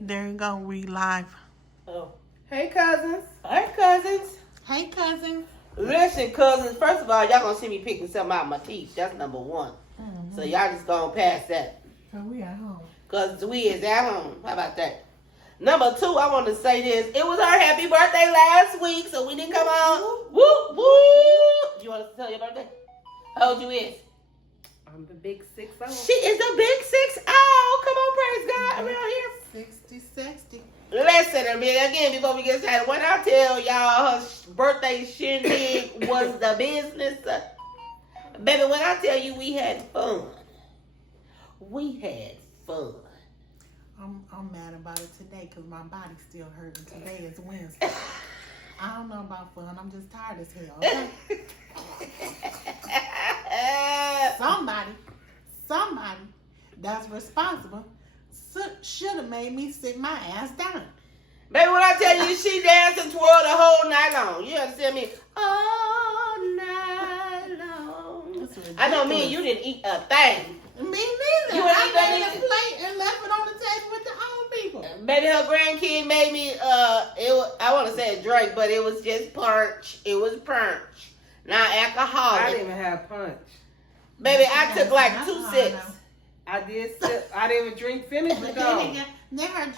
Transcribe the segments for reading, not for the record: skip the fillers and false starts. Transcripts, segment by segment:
There you go. We live. Oh. Hey, cousins. Hey, cousins. Hey, cousins. Listen, cousins. First of all, y'all gonna see me picking something out of my teeth. That's number one. Mm-hmm. So y'all just gonna pass that. So we at home. Cause we is at home. How about that? Number two, I want to say this. It was her happy birthday last week, so we didn't come on. Woo, woo. You want to tell your birthday? How old you is? I'm the big 6-0. She is the big 6-0. Come on, praise God around here. 60. Listen, again, before we get started, when I tell y'all her birthday shindig was the business, baby, when I tell you we had fun, we had fun. I'm mad about it today because my body's still hurting. Today is Wednesday. I don't know about fun. I'm just tired as hell. Okay? Somebody that's responsible should have made me sit my ass down. Baby, when I tell you she danced and twirled the whole night long, you understand me? All night long. I know me and you didn't eat a thing. Me neither. You I ain't made a plate and left it on the table with the old people. Baby, her grandkid made me, I want to say a drink, but it was just punch. It was punch. Not alcoholic. I didn't even have punch. Baby, I took like 2 sips. I did sip. I didn't even drink finish it though.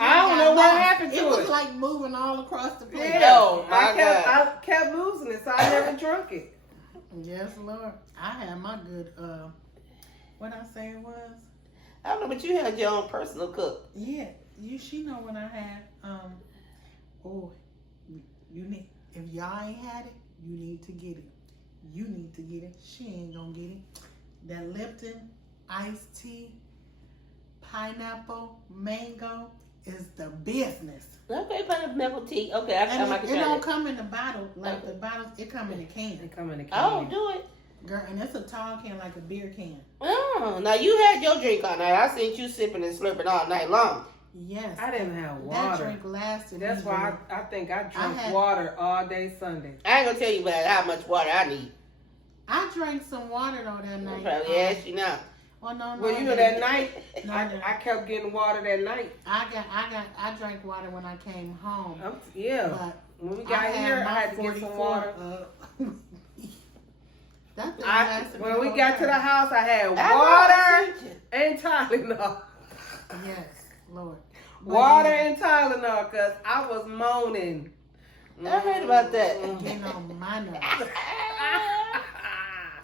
I don't know what happened to it. It was like moving all across the place. Yeah. Oh, my God. I kept losing it, so I never drunk it. Yes, Lord. I had my good, what I say it was? I don't know, but you had your own personal cook. Yeah, she know what I had. You need, if y'all ain't had it, you need to get it. You need to get it. She ain't gonna get it. That Lipton iced tea, pineapple, mango is the business. Okay, pineapple tea. Okay, I And can it try don't that. come in the bottle like the bottles. It come in a can. They come in a can. Oh, do it. Girl, and it's a tall can like a beer can. Oh, now you had your drink all night. I seen you sipping and slurping all night long. Yes. I didn't have That water. drink lasted. That's me, why girl. I think I drank water all day Sunday. I ain't gonna tell you about how much water I need. I drank some water though that I'll night. probably ask you now. Well, no. Well, I you know didn't. that night, No, I kept getting water that night. I drank water when I came home. Yeah. But When we got here, I had to get some water. When we got to the house, I had water and Tylenol. Yes, Lord. Water and Tylenol, because I was moaning. I heard about that. Getting on my nerves.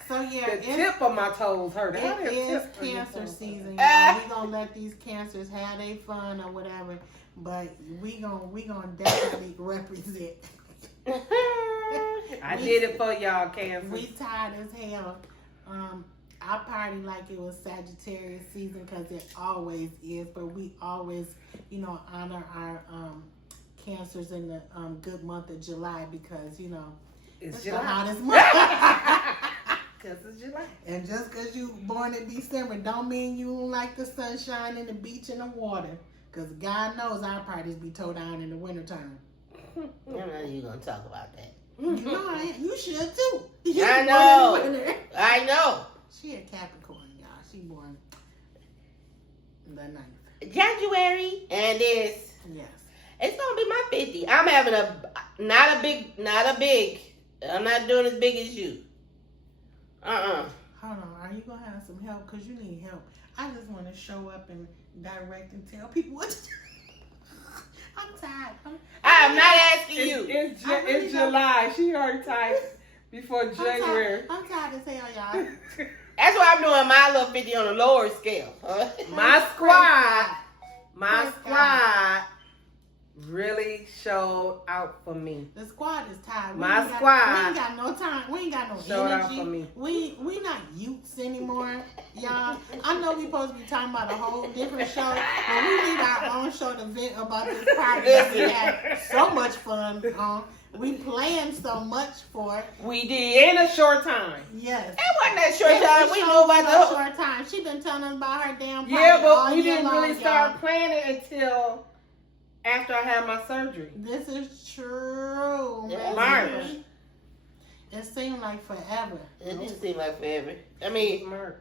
So yeah, The tip of my toes hurt. it How did is tip of your cancer toes? season. Y'all. We gonna let these cancers have their fun or whatever, but we gonna definitely represent. I did it for y'all, cancer. We tired as hell. I party like it was Sagittarius season because it always is, but we always, honor our cancers in the good month of July because, It's the July. hottest month. Because it's July. And just because you born in December don't mean you don't like the sunshine and the beach and the water. Because God knows our parties be towed down in the wintertime. I know you're gonna talk about that. You should too. You I born know. in the winter. I know. She a Capricorn, y'all. She born the 9th. January and it's Yes. gonna be my 50. I'm having not a big. I'm not doing as big as you. Hold on. Are you going to have some help? Because you need help. I just want to show up and direct and tell people what to do. I'm tired. I'm not asking you. It's July. She already tired before January. I'm tired as hell, y'all. That's why I'm doing my little 50 on a lower scale. My squad really showed out for me. The squad is tired. My We squad ain't got no time. We ain't got no showed out energy. for me. We not youths anymore, y'all. I know we supposed to be talking about a whole different show, but we need our own show to vent about this party that we had so much fun on. We planned so much for it. We did. In a short time. Yes. It wasn't that short time. We knew about the short time. She been telling us about her damn party. Yeah, but all we year didn't long, really start planning until after I had my surgery. This is true. Yeah, March. It seemed like forever. It didn't seem like forever. I mean, March.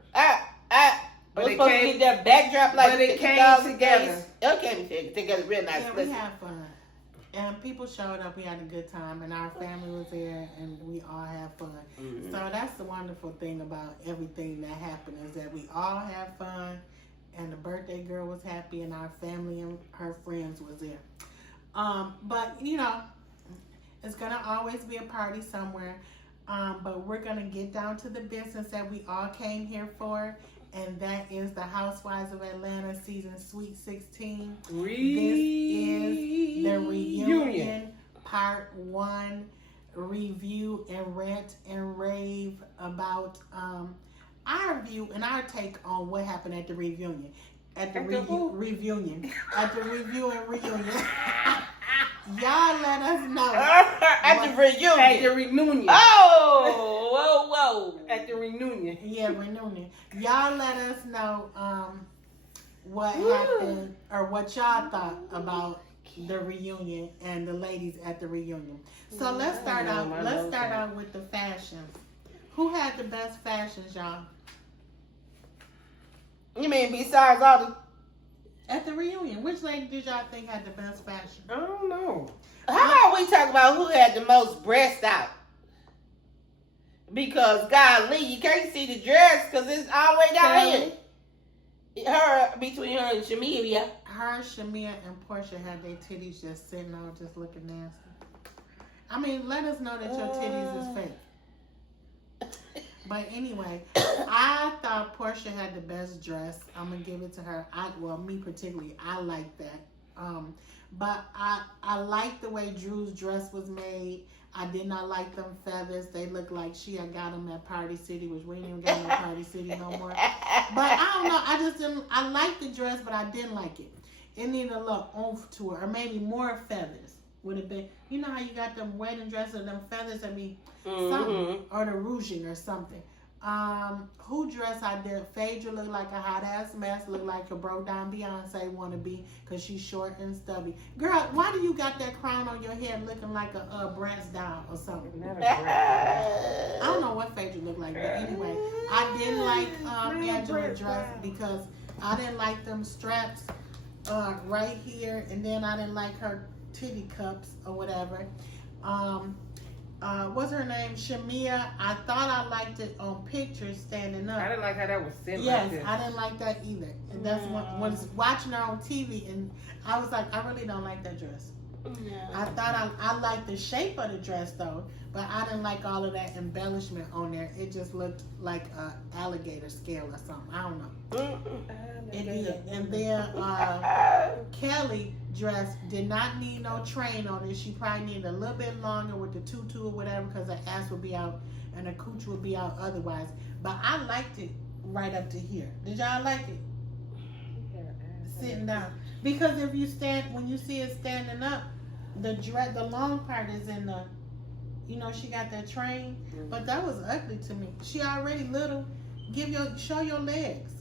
But we're supposed to get their backdrop like but it came together. It came together real nice. Yeah, we had fun. And people showed up. We had a good time. And our family was there. And we all had fun. Mm-hmm. So that's the wonderful thing about everything that happened is that we all had fun. And the birthday girl was happy. And our family and her friends was there. But, you know, it's going to always be a party somewhere. But we're going to get down to the business that we all came here for. And that is the Housewives of Atlanta season Sweet 16. This is the reunion part 1 review and rant and rave about our view and our take on what happened at the reunion. At the reunion. At the review and reunion. Y'all let us know. At the reunion. At the reunion. Oh, whoa. At the reunion. Yeah, reunion. Y'all let us know what happened or what y'all thought about the reunion and the ladies at the reunion. So let's start out. Let's start out with the fashions. Who had the best fashions, y'all? You mean besides all the? At the reunion, which lady did y'all think had the best fashion? I don't know. How about we talk about who had the most breasts out? Because golly, you can't see the dress because it's all the way down here. Her between her and Shamia. Her, Shamia, and Portia had their titties just sitting out, just looking nasty. I mean, let us know that your titties is fake. But anyway, I thought Portia had the best dress. I'm gonna give it to her. Me particularly, I like that. But I like the way Drew's dress was made. I did not like them feathers. They looked like she had got them at Party City, which we ain't even got no Party City no more. But I don't know. I just didn't. I liked the dress, but I didn't like it. It needed a little oomph to it, or maybe more feathers would have been. You know how you got them wedding dresses, them feathers that be something, or the rouging or something. Who dressed I did? Phaedra looked like a hot ass mess, looked like a broke down Beyonce wannabe because she's short and stubby. Girl, why do you got that crown on your head looking like a Bratz doll or something? I don't know what Phaedra looked like, but anyway, I didn't like Angela's dress because I didn't like them straps right here, and then I didn't like her titty cups or whatever. What's her name? Shamia. I thought I liked it on pictures standing up. I didn't like how that was sitting. Yes, I didn't like that either. And that's when I was watching her on TV, and I was like, I really don't like that dress. I thought I liked the shape of the dress though, but I didn't like all of that embellishment on there. It just looked like a alligator scale or something. I don't know. It did. And then Kelly dress did not need no train on it. She probably needed a little bit longer with the tutu or whatever because her ass would be out and her cooch would be out otherwise. But I liked it right up to here. Did y'all like it? Sitting down. Because if you stand, when you see it standing up, the long part is in the, you know, she got that train. But that was ugly to me. She already little. Show your legs.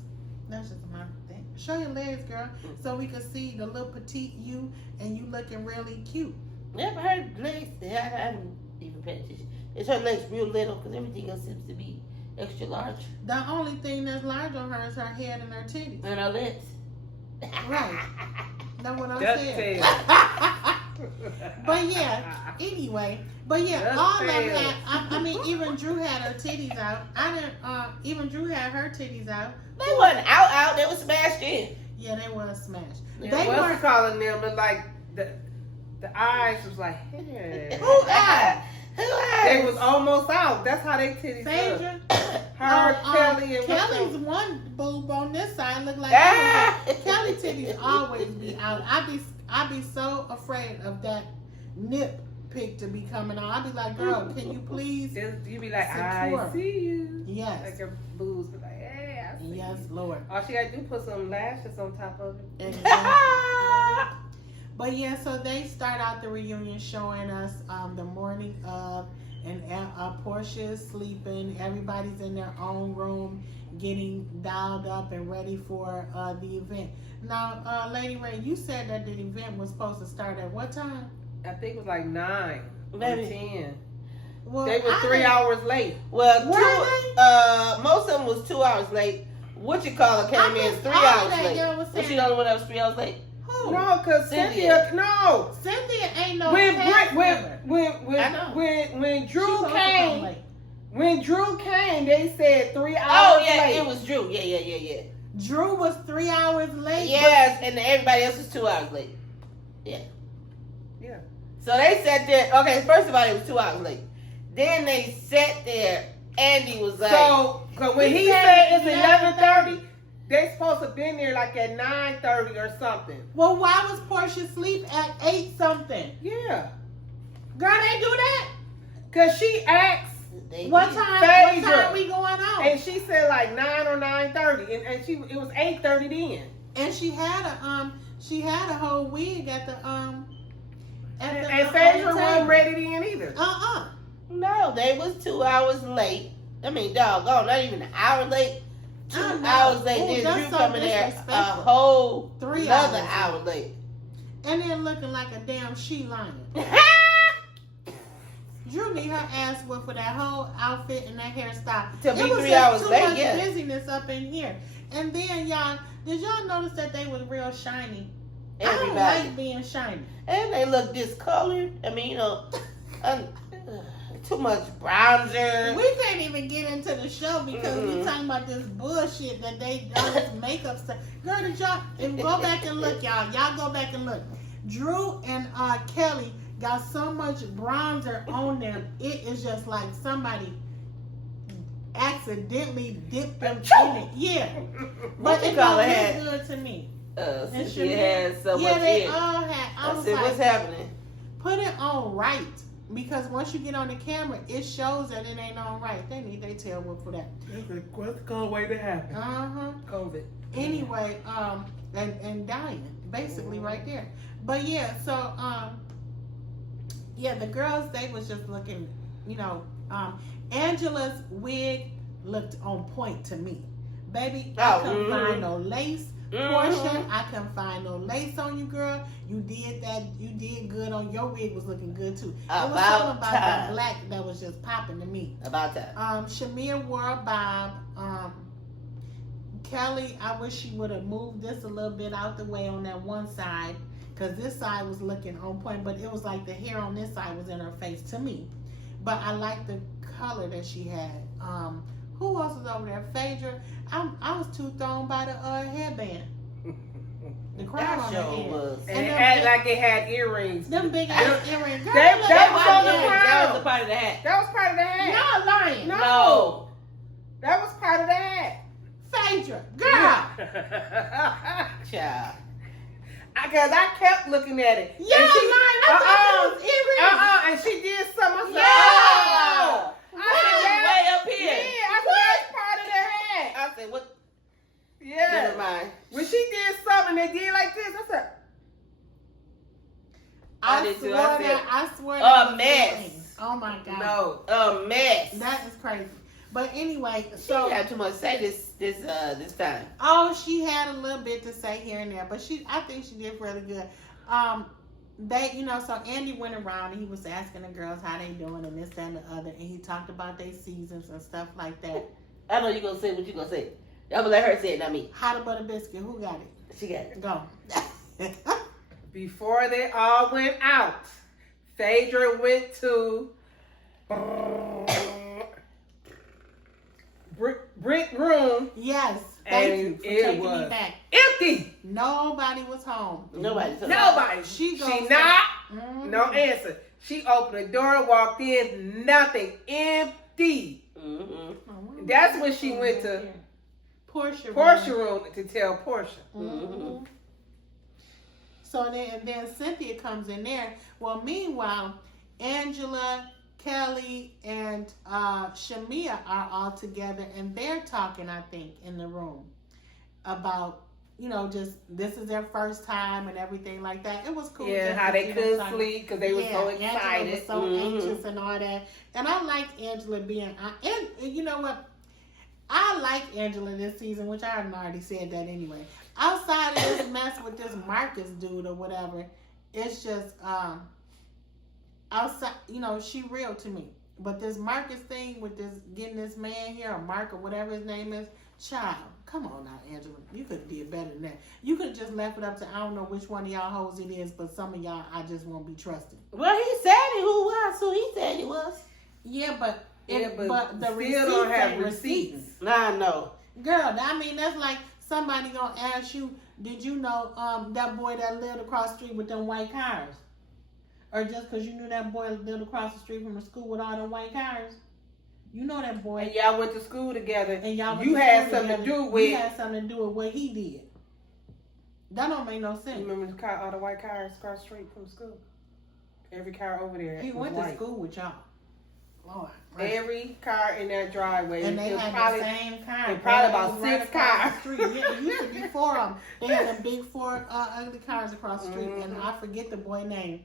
That's just my thing. Show your legs, girl, so we can see the little petite you and you looking really cute. Yeah, but her legs, I haven't even paid attention. It's her legs real little because everything else seems to be extra large. The only thing that's large on her is her head and her titties. And her lips. Right. That's what I'm Just saying. But yeah, anyway. But yeah, Just all of them had, I mean, even Drew had her titties out. Even Drew had her titties out. They wasn't out. They were smashed in. Yeah, they were smashed. Yeah, They what's weren't. calling them, but like the eyes was like, yeah. Who eyes? Who eyes? They was almost out. That's how they titties Phaedra. look. Her, Kelly, and Kelly's one boob on this side look like Kelly titties always be out. I be so afraid of that nip pic to be coming on. I be like, girl, can you please? You be like, secure. I see you. Yes. Like her boobs be like, hey, I see Yes, you. Lord. All she gotta do put some lashes on top of it. Exactly. But yeah, so they start out the reunion showing us the morning of, and Portia is sleeping. Everybody's in their own room getting dialed up and ready for the event. Now, Lady Ray, you said that the event was supposed to start at what time? I think it was like 9 or Maybe. 10. Well, They were 3 hours late. Well, Were they? most of them was 2 hours late. what you call it, came in 3 hours late. Was she the only one that was 3 hours late? Who? No, because Cynthia, no. Cynthia ain't no When Drew came, they said 3 hours late. It was Drew. Yeah. Drew was 3 hours late. Yes, and everybody else was 2 hours late. Yeah. So they sat there. Okay, first of all, it was 2 hours late. Then they sat there. Andy was like, so when he said it's 11:30, they supposed to have been there like at 9:30 or something. Well, why was Portia asleep at 8 something? Yeah. Girl, they do that? Cause she asked what time we going on? And she said like 9 or 9:30, and it was 8:30 then. And she had a whole wig at the and Phaedra wasn't ready then either. No, they was 2 hours late. I mean, doggone, not even an hour late. 2 hours late. Then Drew coming there a whole 3 hour late. And then looking like a damn she-lion. Drew need her ass whooped for that whole outfit and that hairstyle. To be 3 hours late, It was too much busyness up in here. And then, y'all, did y'all notice that they was real shiny? Everybody. I don't like being shiny. And they look discolored. I mean, too much bronzer. We can't even get into the show because we talking about this bullshit that they done this makeup stuff. Girl, did y'all go back and look, y'all. Y'all go back and look. Drew and Kelly got so much bronzer on them. It is just like somebody accidentally dipped them in it. Yeah. But it don't look good to me. She had so much they in. all had. I said, what's happening? Put it on right. Because once you get on the camera, it shows that it ain't on right. They need their tail whoop for that. What's the cold way to happen? COVID. Anyway, and dying, basically right there. But yeah, so the girls, they was just looking, Angela's wig looked on point to me. Baby, I couldn't find no lace. Portia, I couldn't find no lace on you, girl. You did that. You did good on your wig. Was looking good too. It was all about the black that was just popping to me. About that. Shamir wore a bob. Kelly, I wish she would have moved this a little bit out the way on that one side, because this side was looking on point, but it was like the hair on this side was in her face to me. But I like the color that she had. Who else was over there? Phaedra. I was too thrown by the headband. The crown on her head. Was. And it had like it had earrings. Them big ass earrings. Girl, that was on the crown. That was a part of the hat. That was part of the hat. Y'all lying. No. That was part of the hat. Phaedra. Girl. Child. Because I kept looking at it. Y'all lying. I thought it was earrings. And she did something. Yeah. I said, way up here. Yeah, I said, that's part of the hat. I said, what? Yeah. Never mind. When she did something, they did like this. I said, I swear that a mess. Oh my God. No, a mess. That is crazy. But anyway, so she had too much to say this time. Oh, she had a little bit to say here and there, but I think she did really good. So Andy went around and he was asking the girls how they doing and this, that, and the other, and he talked about their seasons and stuff like that. I know you're gonna say what you're gonna say. I'm gonna let her say it, not me. Hot butter biscuit, who got it? She got it. Go. Before they all went out, Phaedra went to brick room. Yes. And it was empty. Nobody was home. Nobody. She knocked. No answer. She opened the door, walked in. Nothing. Empty. Mm-hmm. That's when she went to Portia room to tell Portia. Mm-hmm. So then Cynthia comes in there. Well, meanwhile, Angela, Kelly, and Shamia are all together, and they're talking, I think, in the room about, just this is their first time and everything like that. It was cool. Yeah, how they couldn't sleep because they were so excited. Angela was so anxious and all that. And I liked Angela being, and you know what? I like Angela this season, which I already said that anyway. Outside of this mess with this Marcus dude or whatever, it's just, outside, she real to me. But this Marcus thing with this getting this man here, or Mark or whatever his name is, Child, come on now, Angela. You could have did better than that. You could have just left it up to, I don't know which one of y'all hoes it is, but some of y'all I just won't be trusting. Well, he said it who he said it was. Yeah, but but the still receipts don't have ain't receipts. Nah, no. Girl, I mean, that's like somebody gonna ask you, did you know that boy that lived across the street with them white cars? Or just because you knew that boy lived across the street from the school with all them white cars? You know that boy. And y'all went to school together. And y'all you had something to do with. You had something to do with what he did. That don't make no sense. You remember the car, all the white cars across the street from school? Every car over there. He went white. to school with y'all. Lord. Every car in that driveway. And they had probably, the same car. probably about Right 6 across cars. the street. Yeah, it used to be 4 of them. They had them big 4 ugly cars across the street. And I forget the boy name.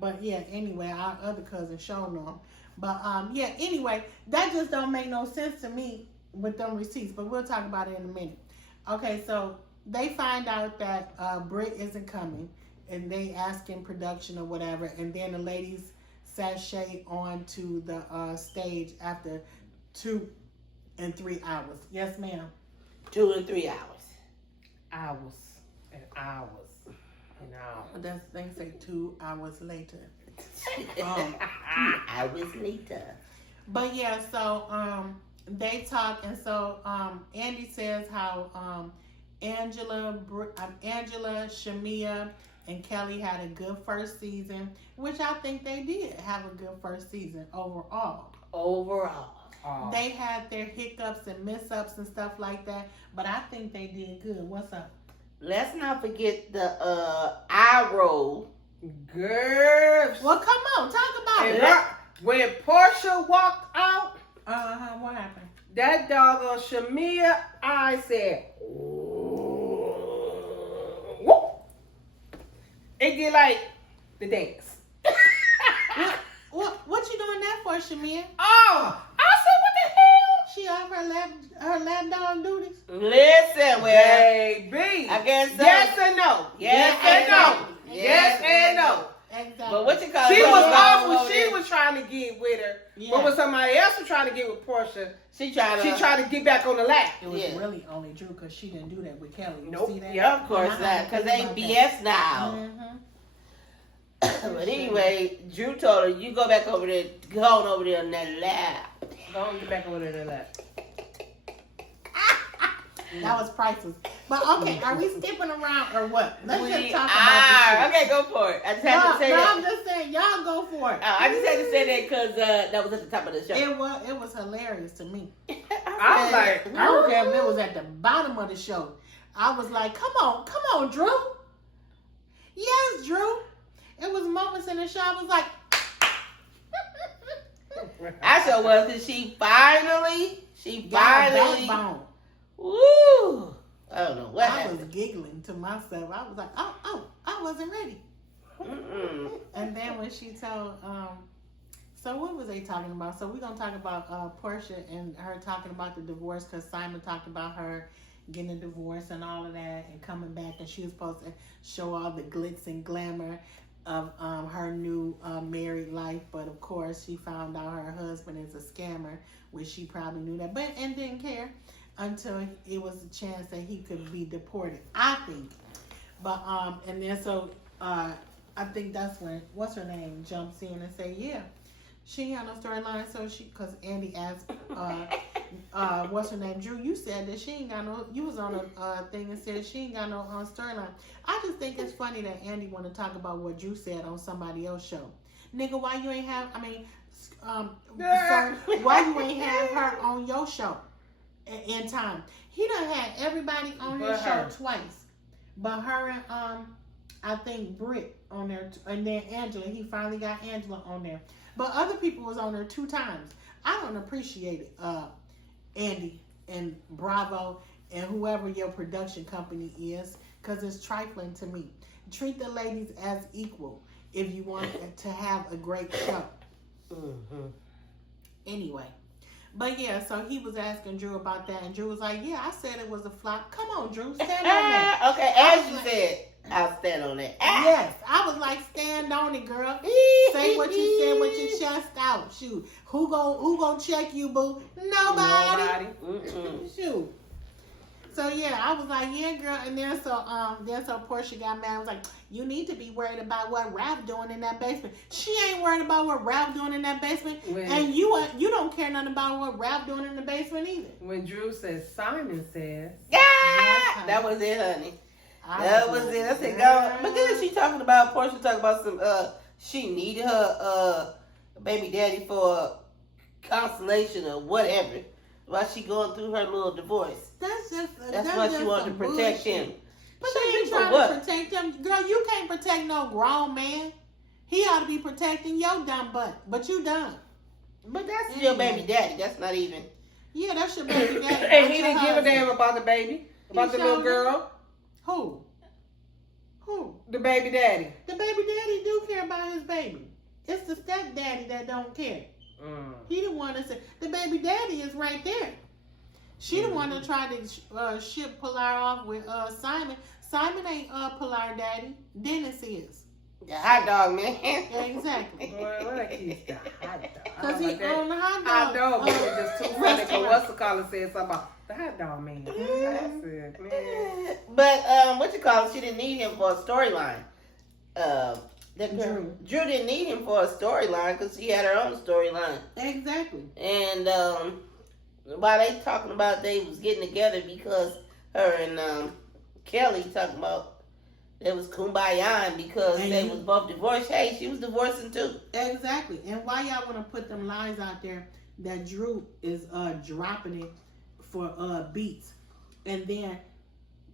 But yeah, anyway, our other cousin showed them. But yeah, anyway, that just don't make no sense to me with them receipts. But we'll talk about it in a minute. Okay, so they find out that Britt isn't coming. And they ask in production or whatever. And then the ladies sashay onto the stage after 2 and 3 hours. Yes, ma'am. 2 and 3 hours. Hours and hours and hours. That's, they say 2 hours later. 2 hours later. But yeah, so they talk, and so Andy says how Angela, Shamia, and Kelly had a good first season, which I think they did have a good first season overall. They had their hiccups and miss-ups and stuff like that, but I think they did good. What's up? Let's not forget the eye roll. Girl. Well, come on, talk about And it. when Portia walked out, What happened? that doggone Shamia, I said, whoop. It get like the dance. What you doing that for, Shamia? Oh, I said, what the hell? She off her lap dog duties? Listen, well, Baby. I guess so. Yes and no. Yes and no. Yes and no. Exactly. But what you call She it? was off Over when she there. was trying to get with her. Yeah. But when somebody else was trying to get with Portia, She tried to get back on the lap. It was Yeah. really only Drew because she didn't do that with Kelly. You Nope. see that? Yeah, Of course And I not, because had to they think about BS now. Mm-hmm. But anyway, Drew told her, you go back over there, go on over there on that lap. Go on, get back over there to the lap. That was priceless. But okay, are we skipping around or what? Let's just We talk are. about this shit. Okay, go for it. I just had to say No, that. I'm just saying, y'all go for it. I just had to say that because that was at the top of the show. It was hilarious to me. I was like, I don't care if it was at the bottom of the show. I was like, come on, Drew. Yes, Drew. It was moments in the show. I was like, I sure was, because she finally, got a backbone. woo. I don't know what I happened. was giggling to myself. I was like, oh, I wasn't ready. Mm-mm. And then when she told, so what was they talking about? So we're going to talk about Portia and her talking about the divorce, because Simon talked about her getting a divorce and all of that and coming back, and she was supposed to show all the glitz and glamour of her new married life. But of course, she found out her husband is a scammer, which she probably knew that, and didn't care until it was a chance that he could be deported, I think. But and then so I think that's when what's her name jumps in and say, yeah, she ain't had no storyline. So she, because Andy asked what's her name, Drew, you said that she ain't got no, you was on a thing and said she ain't got no storyline. I just think it's funny that Andy want to talk about what Drew said on somebody else's show. Nigga, why you ain't have, sir, why you ain't have her on your show in time? He done had everybody on his show twice. But her and I think Britt on there, and then Angela, he finally got Angela on there. But other people was on there 2 times. I don't appreciate it, Andy and Bravo and whoever your production company is, because it's trifling to me. Treat the ladies as equal if you want to have a great show. Mm-hmm. Anyway. But yeah, so he was asking Drew about that, and Drew was like, yeah, I said it was a flop. Come on, Drew, stand on that. Okay, as you said, I'll stand on that. Yes, I was like, stand on it, girl. Say what you said with your chest out. Shoot, who gon' check you, boo? Nobody. Mm-mm. Shoot. So yeah, I was like, yeah, girl. And then so Portia got mad. I was like, you need to be worried about what Ralph doing in that basement. She ain't worried about what Ralph doing in that basement, and you don't care nothing about what Ralph doing in the basement either. When Drew says Simon says, Yeah, Yes, that was it, honey. That was it. I said, go. But then she talking about Portia talking about some. She needed her baby daddy for consolation or whatever while she going through her little divorce. That's why she wanted to protect him. But they ain't trying to protect him. Girl, you can't protect no grown man. He ought to be protecting your dumb butt. But you dumb. But that's your baby daddy. That's not even. Yeah, that's your baby daddy. and he didn't give a damn about the baby, about the little girl. Who? The baby daddy. The baby daddy do care about his baby. It's the stepdaddy that don't care. He the one that said, the baby daddy is right there. She the one that tried to ship Pilar off with Simon. Simon ain't Pilar daddy. Dennis is. The hot dog man. Yeah, exactly. Boy, what he's the hot dog. Because he owned the hot dog. Hot dog was just too funny because what's the caller said something about the hot dog man. I said, man. But what you call it? She didn't need him for a storyline. Drew didn't need him for a storyline because she had her own storyline. Exactly. And while they talking about they was getting together because her and Kelly talking about they was kumbaya because they was both divorced. Hey, she was divorcing too. Exactly. And why y'all want to put them lines out there that Drew is dropping it for beats, and then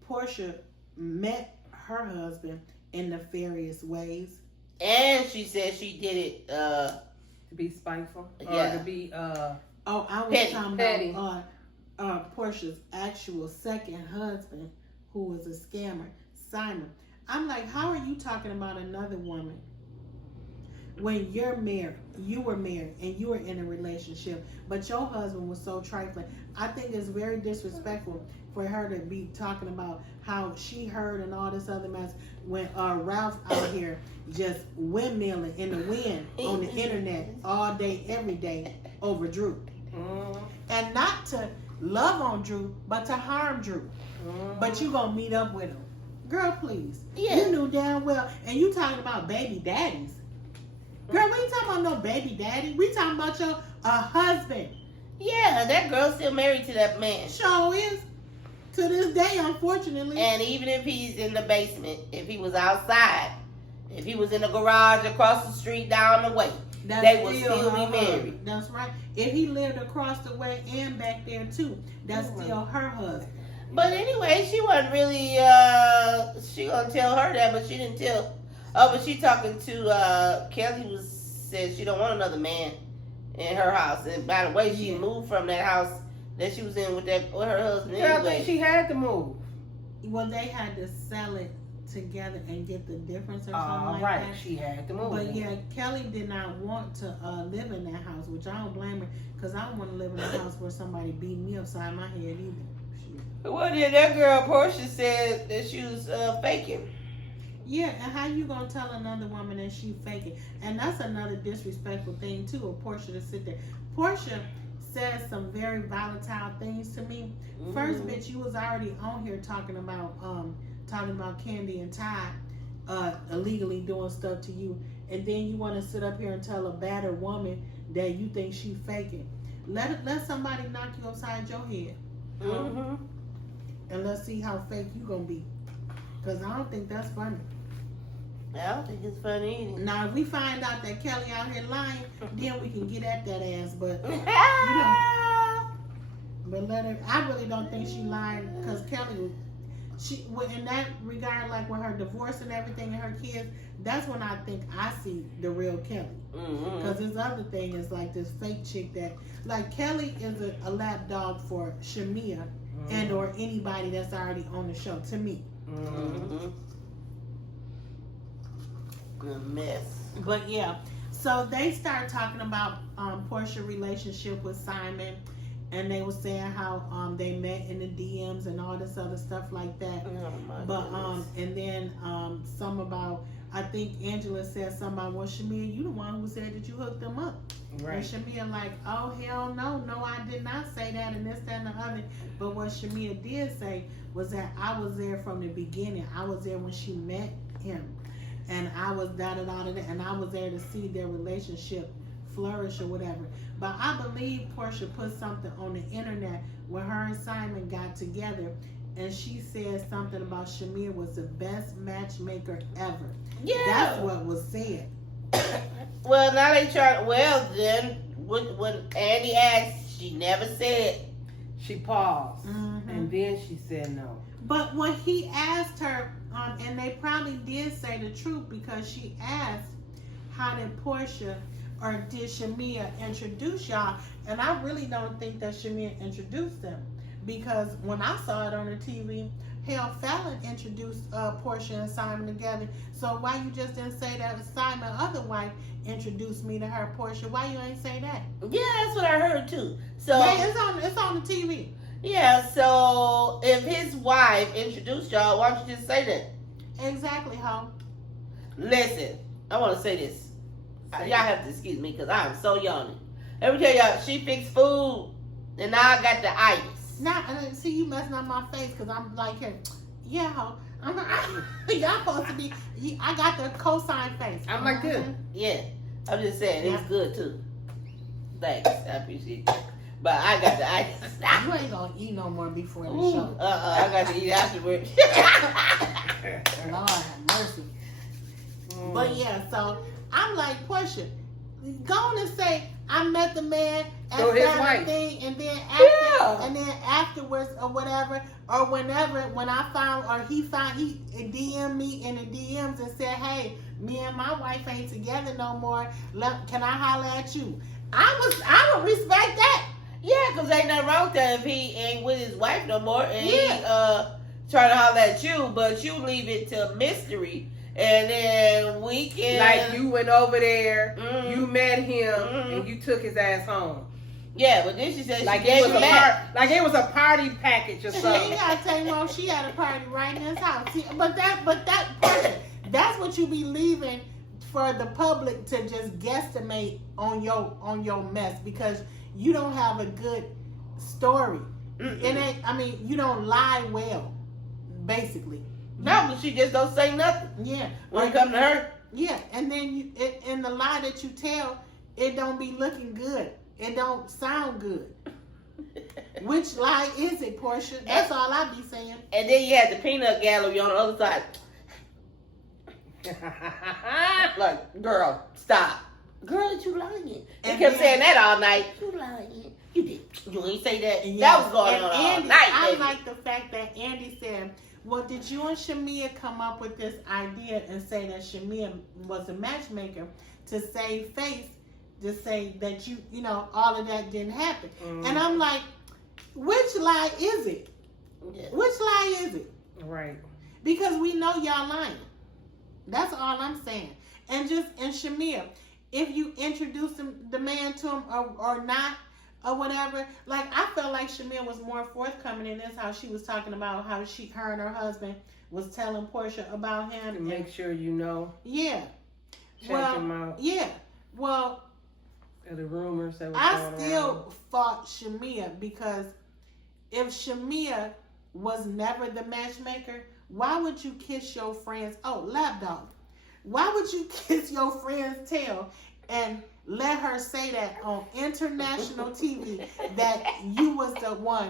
Portia met her husband in nefarious ways. And she said she did it to be spiteful or to be I was petty. talking about Portia's actual second husband, who was a scammer, Simon. I'm like, how are you talking about another woman when you're married? You were married and you were in a relationship, but your husband was so trifling. I think it's very disrespectful for her to be talking about how she heard and all this other mess when Ralph out here just windmilling in the wind on the internet all day, every day over Drew. And not to love on Drew, but to harm Drew. But you gonna meet up with him. Girl, please. Yeah. You knew damn well. And you talking about baby daddies. Girl, we ain't talking about no baby daddy. We talking about your husband. Yeah, that girl's still married to that man. Sure is. To this day, unfortunately. And even if he's in the basement, if he was outside, if he was in the garage across the street down the way, they would still be married. That's right. If he lived across the way and back there too, that's still her husband. But anyway, she wasn't really, she gonna tell her that, but she didn't tell. Oh, but she talking to, Kelly said she don't want another man in her house. And by the way, she moved from that house that she was in with her husband anyway. I think she had to move. Well, they had to sell it together and get the difference or something like right. that. She had to move. But yeah, Kelly did not want to live in that house, which I don't blame her, because I don't want to live in a house where somebody beat me upside my head either. Well, then that girl Portia said that she was faking. Yeah, and how you gonna tell another woman that she faking? And that's another disrespectful thing too, of Portia to sit there. Portia says some very volatile things to me. First, bitch, you was already on here talking about Candy and Ty illegally doing stuff to you, and then you want to sit up here and tell a battered woman that you think she faking. Let somebody knock you upside your head. And let's see how fake you gonna be. Because I don't think that's funny. I don't think it's funny either. Now, if we find out that Kelly out here lying, then we can get at that ass. But, but let her. I really don't think she lied, because Kelly, in that regard, like with her divorce and everything and her kids, that's when I think I see the real Kelly. Because this other thing is like this fake chick that, like, Kelly is a lapdog for Shamia and or anybody that's already on the show, to me. Good mess. But yeah, so they start talking about Portia's relationship with Simon, and they were saying how they met in the DMs and all this other stuff like that. Oh my but goodness. and then some about I think Angela said something about, well, Shamia, you the one who said that you hooked them up. Right. And Shamia like, oh, hell no. No, I did not say that and this, that, and the other. But what Shamia did say was that I was there from the beginning. I was there when she met him. And I was da-da-da-da-da. And I was there to see their relationship flourish or whatever. But I believe Portia put something on the internet when her and Simon got together. And she said something about Shamia was the best matchmaker ever. Yeah. That's what was said. Well, now they try. Well, then when Andy asked, she never said. She paused, Mm-hmm. and then she said no. But when he asked her, and they probably did say the truth because she asked, how did Portia or did Shamia introduce y'all? And I really don't think that Shamia introduced them. Because when I saw it on the TV, hell, Fallon introduced Portia and Simon together. So why you just didn't say that Simon, other wife, introduced me to her, Portia? Why you ain't say that? Yeah, that's what I heard too. So Hey, it's on the TV. yeah, so if his wife introduced y'all, why don't you just say that? Exactly, ho. Listen, I want to say this. Y'all have to excuse me because I'm so yawning. Let me tell y'all, she fixed food, and now I got the ice. Now, see, you messing up my face because I'm like, hey, yeah, ho. I'm not, y'all supposed to be, I got the cosign face. I'm like this. Yeah, I'm just saying, Yeah. it's good too. Thanks, I appreciate it. But I got the ice. You ain't gonna eat no more before the Ooh, show. I got to eat afterwards. Lord have mercy. But yeah, so I'm like, Portia, go on and say I met the man at So his Saturday wife. thing, and then after, Yeah. and then afterwards or whatever, or whenever when I found or he DM'd me in the DMs and said, hey, me and my wife ain't together no more. Can I holler at you? I would respect that. Yeah, because ain't nothing wrong with that if he ain't with his wife no more and he Yeah. trying to holler at you, but you leave it to mystery. And then we can... Like you went over there, Mhm. you met him, Mhm. and you took his ass home. Yeah, but then she said Like she it gave was him a back. like it was a party package or She ain't something. gotta tell you, Mom, she had a party right in his house. See, but that person, that's what you be leaving for the public to just guesstimate on your mess because you don't have a good story. Mm-mm. It ain't. I mean, you don't lie well, basically. No, but she just don't say nothing Yeah. when it come to her. Yeah, and then in the lie that you tell, it don't be looking good. It don't sound good. Which lie is it, Portia? That's all I be saying. And then you had the peanut gallery on the other side. Like, girl, stop. Girl, you lying. They And kept then- saying that all night. You lying. You did. You ain't say that. Yeah. That was going And on Andy, all night, I baby. like the fact that Andy said, well, did you and Shamia come up with this idea and say that Shamia was a matchmaker to save face, to say that you know, all of that didn't happen? And I'm like, which lie is it? Yeah. Which lie is it? Right. Because we know y'all lying. That's all I'm saying. And Shamia, if you introduce the man to him or not, or whatever, like I felt like Shamia was more forthcoming in this, how she was talking about how her and her husband was telling Portia about him. To make sure you know. Yeah. Check Well, him out. Yeah. Well, The rumors that was I going still around. fought Shamia because if Shamia was never the matchmaker, why would you kiss your friend's lapdog? Why would you kiss your friend's tail and let her say that on international TV that you was the one?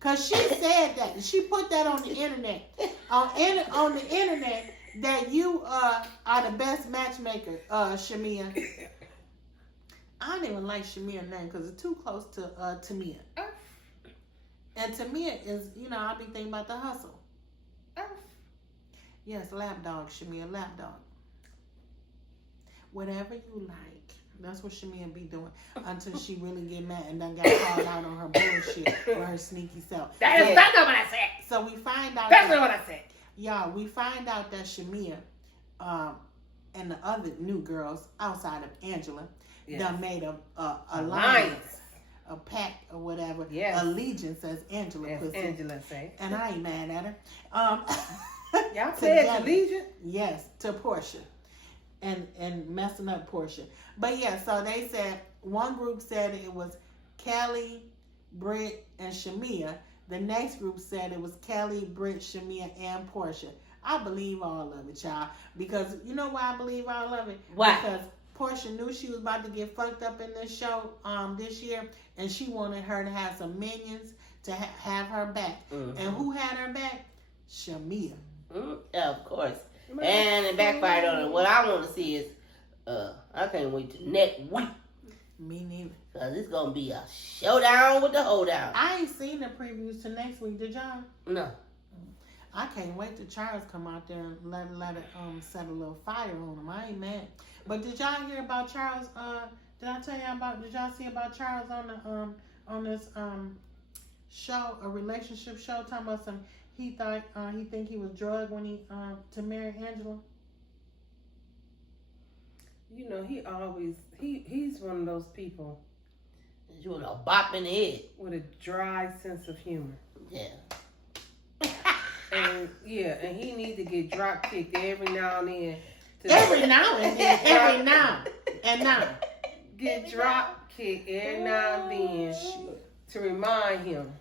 Cause she said that. She put that on the internet. On the internet that you are the best matchmaker, Shamia. I don't even like Shamia's name because it's too close to Tamia. And Tamia is, I be thinking about the hustle. Yes, lapdog, Shamia, lapdog. Whatever you like. That's what Shamia be doing until she really get mad and done got called out on her bullshit or her sneaky self. That's not what I said. So we find out. That's not what I said. Y'all, we find out that Shamia and the other new girls outside of Angela done made a alliance, a pact or whatever, allegiance as Angela puts it. Angela say. And I ain't mad at her. Y'all pledge allegiance? Yes, to Portia. And messing up Portia. But yeah, so they said, one group said it was Kelly, Britt, and Shamia. The next group said it was Kelly, Britt, Shamia, and Portia. I believe all of it, y'all. Because you know why I believe all of it? Why? Because Portia knew she was about to get fucked up in this show this year, and she wanted her to have some minions to have her back. Mm-hmm. And who had her back? Shamia. Yeah, of course. And it backfired on her. What I want to see is, I can't wait till next week. Me neither. Because it's going to be a showdown with the hoedown. I ain't seen the previews to next week. Did y'all? No. I can't wait till Charles come out there and let it set a little fire on him. I ain't mad. But did y'all hear about Charles? Did I tell y'all about? Did y'all see about Charles on this show, a relationship show, talking about some? He thought he think he was drugged when he to marry Angela. You know, he's one of those people. You want a bop in the head with a dry sense of humor. Yeah. And he need to get drop kicked every now and then. Every now and then. Get drop kicked every now and then to remind him.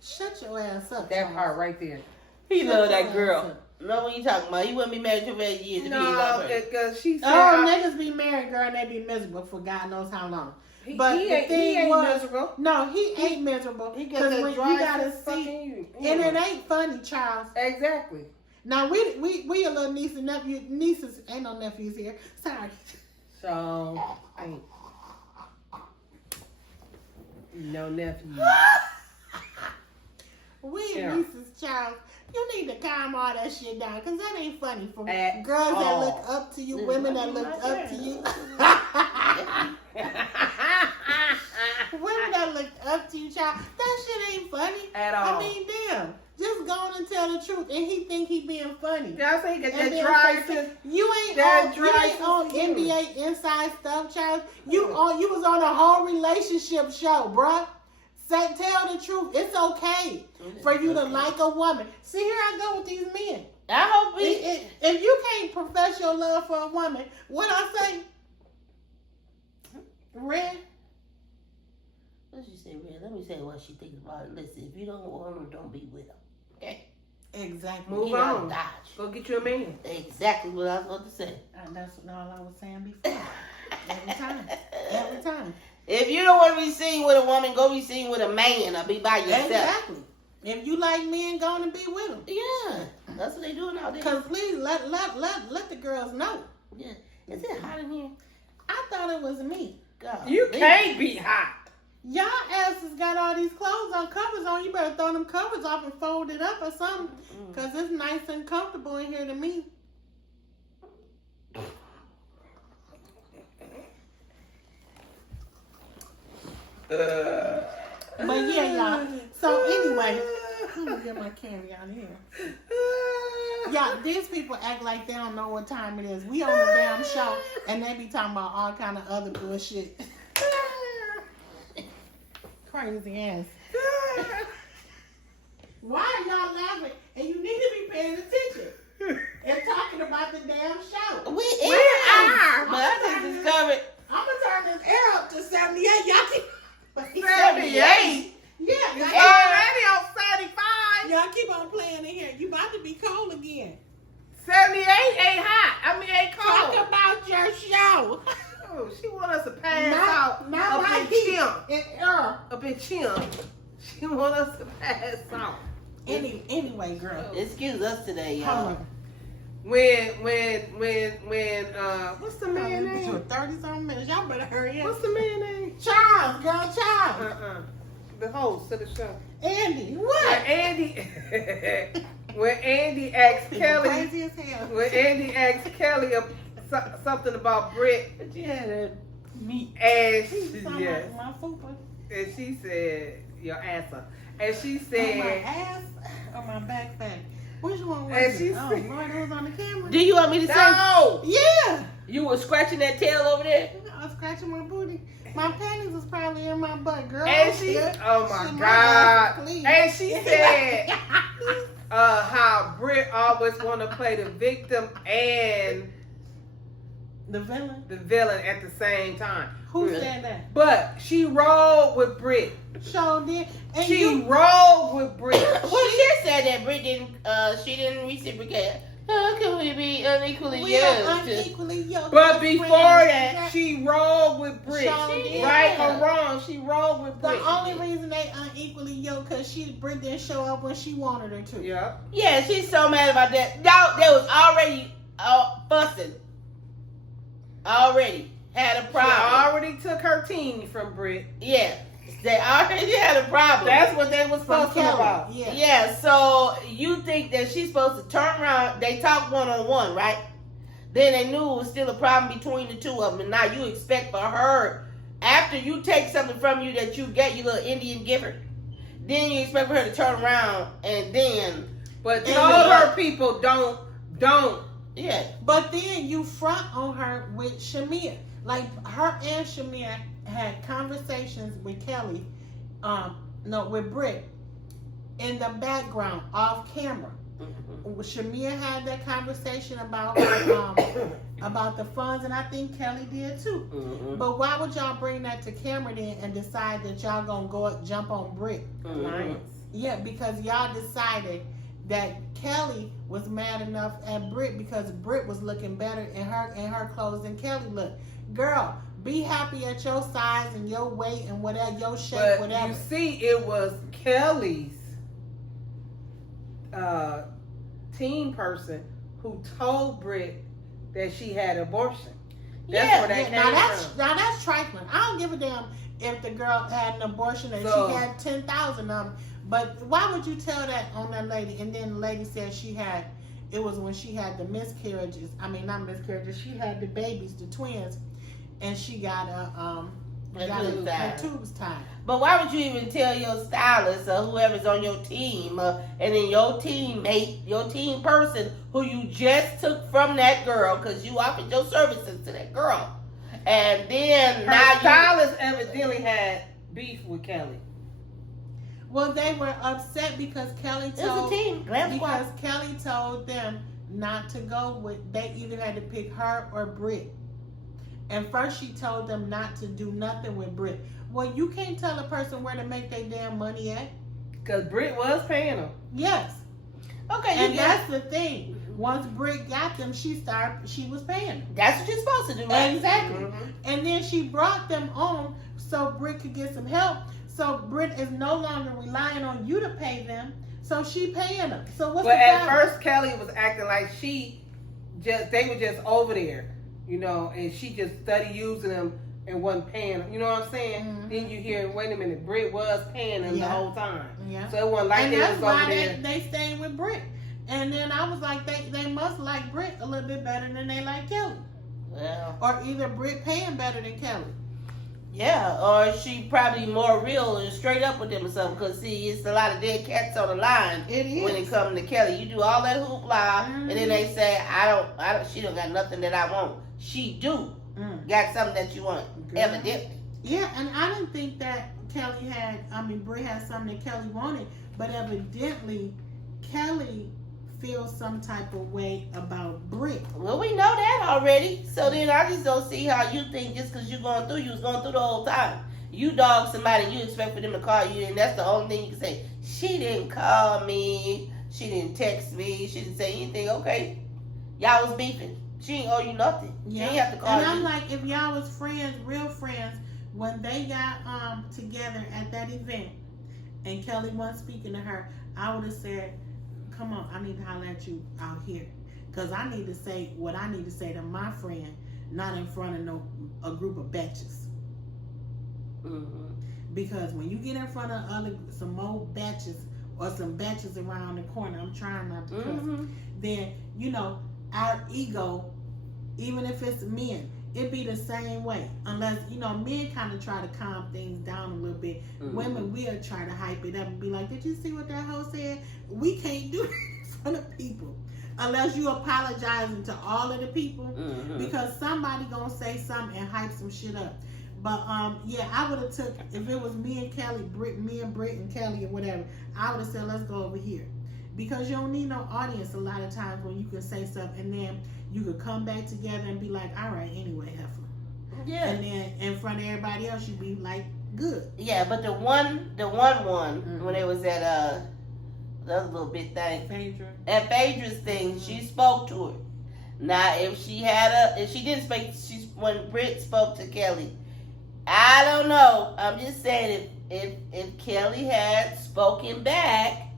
Shut your ass up. That part right there. He love that girl. No, what you talking about? He wouldn't be married to 8 years. No, because she said. Niggas be married, girl, and they be miserable for God knows how long. But he ain't miserable. No, he ain't miserable. Because when you gotta see, and it ain't funny, Charles. Exactly. Now we a little niece and nephew. Nieces ain't no nephews here. Sorry. So ain't no nephews. We nieces, Charles. You need to calm all that shit down, because that ain't funny for At girls all. that look up to you, women that look up to you. Women that look up to you, child. That shit ain't funny. At all. I mean, damn. Just go on and tell the truth. And he think he being funny. I think that dry sense. You ain't on NBA inside stuff, child. You was on a whole relationship show, bruh. Tell the truth. It's okay for you to like a woman. See, here I go with these men. I hope if you can't profess your love for a woman, what I say? Red? What she say, Red? Let me say what she thinks about it. Listen, if you don't want her, don't be with her. Okay? Exactly. Move on. Go get you a man. Exactly what I was going to say. That's all I was saying before. Every time. If you don't want to be seen with a woman, go be seen with a man or be by yourself. Exactly. If you like men, go and be with them. Yeah. That's what they doing out there. Because please, let the girls know. Yeah. Is it hot in here? I thought it was me. God. You can't be hot. Y'all asses got all these clothes on, covers on. You better throw them covers off and fold it up or something. Because it's nice and comfortable in here to me. But yeah, y'all. So anyway, I'm gonna get my candy out of here. Yeah, these people act like they don't know what time it is. We on the damn show, and they be talking about all kind of other bullshit. Crazy ass. Why are y'all laughing? And you need to be paying attention and talking about the damn show. We are. But I just discovered. I'm gonna turn this air up to 78. Y'all keep 78. Yeah, it's already on 75. Y'all keep on playing in here. You about to be cold again. 78 ain't hot. I mean, ain't cold. Talk about your show. Oh, she want us to pass out. Not a bit chimp. A bit chimp. She want us to pass out. Anyway, girl. Excuse us today, y'all. Hold on. When, what's the man name? 30-something minutes. Y'all better hurry up. What's the man name? Charles, girl, Charles. The host of the show. Andy, what? When Andy asked Kelly. Crazy as hell. When Andy asked Kelly something about Britt. But you had a meat. And Yes. My fupa. And she said, your ass up. And she said. My ass or my back fat? Which one was and it? she Oh, said, Lord, it was on the camera. Do you want me to say? No! Yeah. You were scratching that tail over there? I was scratching my booty. My panties was probably in my butt, girl. And she, oh my God. And she said, how Britt always want to play the victim and The villain? the villain at the same time. Who said that? But she rolled with Britt. Sure did. And She rolled with Britt. Well, she said that Britt didn't. She didn't reciprocate. How can we be unequally we are yoked? unequally yoked. But before Friends. that, she rolled with Britt. Sure did. Right or wrong, she rolled with Britt. The only reason they unequally yoked because Britt didn't show up when she wanted her to. Yeah. Yeah, she's so mad about that. Y'all, they was already fussing. Already had a She problem. already took her team from Britt. Yeah, they already had a problem. That's what they was From fussing Kelly. about. Yeah. Yeah, so you think that she's supposed to turn around? They talked one-on-one, right? Then they knew it was still a problem between the two of them. And now you expect for her, after you take something from you that you get, you little Indian giver, then you expect for her to turn around and then... But And told the- her people don't. Yeah. But then you front on her with Shamir. Like her and Shamir had conversations with Kelly, with Britt in the background, off camera. Shamir had that conversation about about the funds, and I think Kelly did too. Mm-hmm. But why would y'all bring that to camera then and decide that y'all gonna go jump on Britt? Mm-hmm. Yeah, because y'all decided that Kelly was mad enough at Britt because Britt was looking better in her clothes than Kelly looked. Girl, be happy at your size and your weight and whatever, your shape, But whatever. you see, it was Kelly's team person who told Britt that she had abortion. That's where that came from. Now that's trifling. I don't give a damn if the girl had an abortion and So- she had 10,000 of them. But why would you tell that on that lady? And then the lady said it was when she had the miscarriages. I mean, not miscarriages. She had the babies, the twins, and she got her tubes tied. But why would you even tell your stylist or whoever's on your team and then your teammate, your team person who you just took from that girl because you offered your services to that girl, and then Her stylist evidently had beef with Kelly. Well, they were upset because Kelly It was a told team. Glam because squad. Kelly told them not to go with. They either had to pick her or Britt. And first she told them not to do nothing with Britt. Well, you can't tell a person where to make their damn money at. Because Britt was paying them. Yes. Okay, And you got that's the thing. Once Britt got them, she was paying them. that's what you're supposed to do, right? Exactly. Mhm. And then she brought them on so Britt could get some help. So Britt is no longer relying on you to pay them. So she paying them. So what's But the at problem? first, Kelly was acting like they were just over there, and she just studied using them and wasn't paying them. You know what I'm saying? Mhm. Then you hear, wait a minute, Britt was paying them the Yeah. whole time. Yeah. So it wasn't like And they that's was over why there. they stayed with Britt. And then I was like, they must like Britt a little bit better than they like Kelly. Well, Or either Britt paying better than Kelly. yeah, or she probably more real and straight up with them or something. Because, see, it's a lot of dead cats on the line It is. when it comes to Kelly. You do all that hoopla, and then they say, she don't got nothing that I want. She do. Got something that you want, Girl. evidently. Yeah, and I didn't think that Britt had something that Kelly wanted, but evidently Kelly feels some type of way about Britt. Well, we know that already. So then I just don't see how you think just because you was going through the whole time. You dog somebody, you expect for them to call you, and that's the only thing you can say. She didn't call me. She didn't text me. She didn't say anything. Okay. Y'all was beefing. She ain't owe you nothing. She ain't have to call And you. I'm like, if y'all was friends, real friends, when they got together at that event and Kelly wasn't speaking to her, I would have said, come on, I need to holler at you out here. Because I need to say what I need to say to my friend, not in front of a group of bitches. Mm-hmm. Because when you get in front of some more batches or some batches around the corner, I'm trying not to cuss, Mm-hmm. then, our ego, even if it's men, it be the same way. Unless, men kind of try to calm things down a little bit. Mm-hmm. Women, we'll try to hype it up and be like, did you see what that hoe said? We can't do that in front of people. Unless you apologizing to all of the people. Mm-hmm. Because somebody gonna say something and hype some shit up. But I would have took, if it was me and Kelly, me and Britt and Kelly or whatever, I would have said, let's go over here. because you don't need no audience a lot of times when you can say stuff and then you could come back together and be like, all right, anyway, heifer. Yeah. And then in front of everybody else, you be like, good. Yeah, but the one when it was at the other little bit thing, Phaedra. at Phaedra's thing, she spoke to her. Now, if she didn't speak, when Britt spoke to Kelly, I don't know. I'm just saying, if Kelly had spoken back,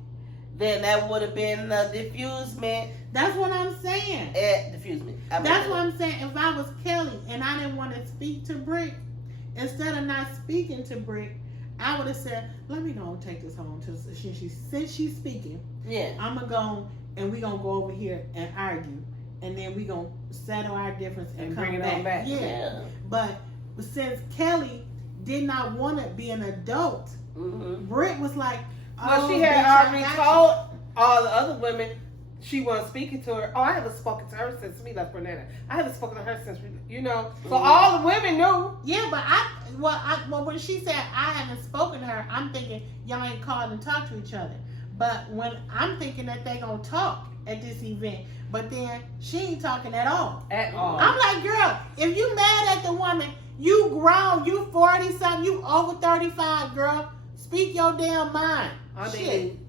then that would have been a diffusement. That's what I'm saying. Diffusement. That's what I'm saying. If I was Kelly and I didn't want to speak to Britt, instead of not speaking to Britt, I would have said, let me go and take this home to since she's speaking. Yeah. I'm going to go and we're going to go over here and argue. And then we're going to settle our difference and come bring it back. on back. Yeah. But since Kelly did not want to be an adult, Britt was like, well, she bitch, had I already got told all the other women she wasn't speaking to her. Oh, I haven't spoken to her since we left Grenada. I haven't spoken to her since So all the women knew. Yeah, but when she said I haven't spoken to her, I'm thinking y'all ain't called and talked to each other. But when I'm thinking that they gonna talk at this event, but then she ain't talking at all. At all. I'm like, girl, if you mad at the woman, you grown, you 40 something, you over 35, girl. Speak your damn mind. I Shit. mean,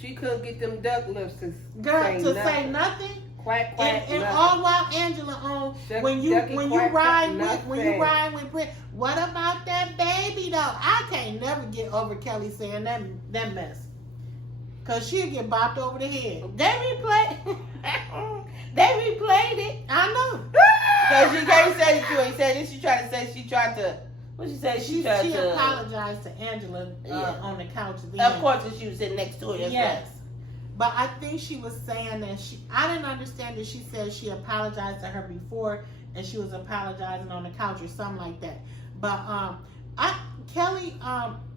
she couldn't get them duck lips to Say nothing. Quack quack. And nothing. all while Angela on Duck- when you ducky, quack, ride quack, with nothing. Britt, what about that baby though? I can't never get over Kelly saying that mess. Cause she'll get bopped over the head. They replayed it. I know. Because you can't say that you ain't said it. She tried to. What she said? She tried She to. apologized to Angela Yeah. on the couch. At the Of end. course, if she was sitting next to her. That's Yes. But I think she was saying that I didn't understand that she said she apologized to her before and she was apologizing on the couch or something like that. But Kelly,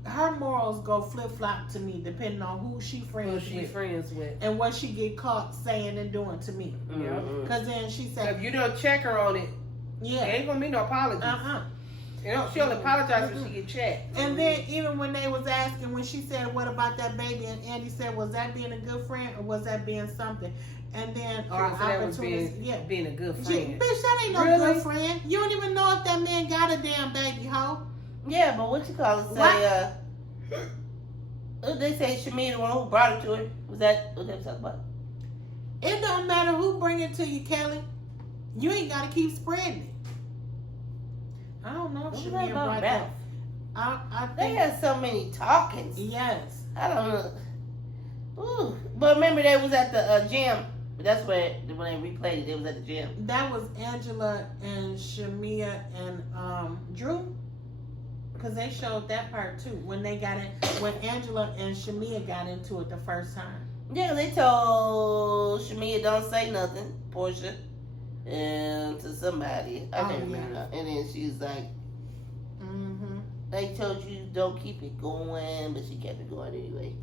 her morals go flip flop to me depending on who she friends with and what she get caught saying and doing to me. Yeah. Mm-hmm. Cause then she So said, if you don't check her on it, yeah, there ain't gonna be no apology. She only apologizes when she get checked. And then even when they was asking, when she said, what about that baby? And Andy said, was that being a good friend or was that being something? And then, or that was opportunity, being a good Yeah, friend. bitch, that ain't no Really? good friend. You don't even know if that man got a damn baby, hoe. Yeah, but what you call it? Say, they say Shamia the one who brought it to her. Was that what they were talking about? It don't matter who bring it to you, Kelly. You ain't got to keep spreading it. I don't know if What's Shamia that about brought Ralph? that. I They think, had so many talkings. yes. I don't know. Ooh. But remember, they was at the gym. That's where when they replayed it, they was at the gym. That was Angela and Shamia and Drew. Because they showed that part too. When Angela and Shamia got into it the first time. Yeah, they told Shamia don't say nothing, Portia, and to somebody. I can't remember. And then she's like, they told you don't keep it going, but she kept it going anyway.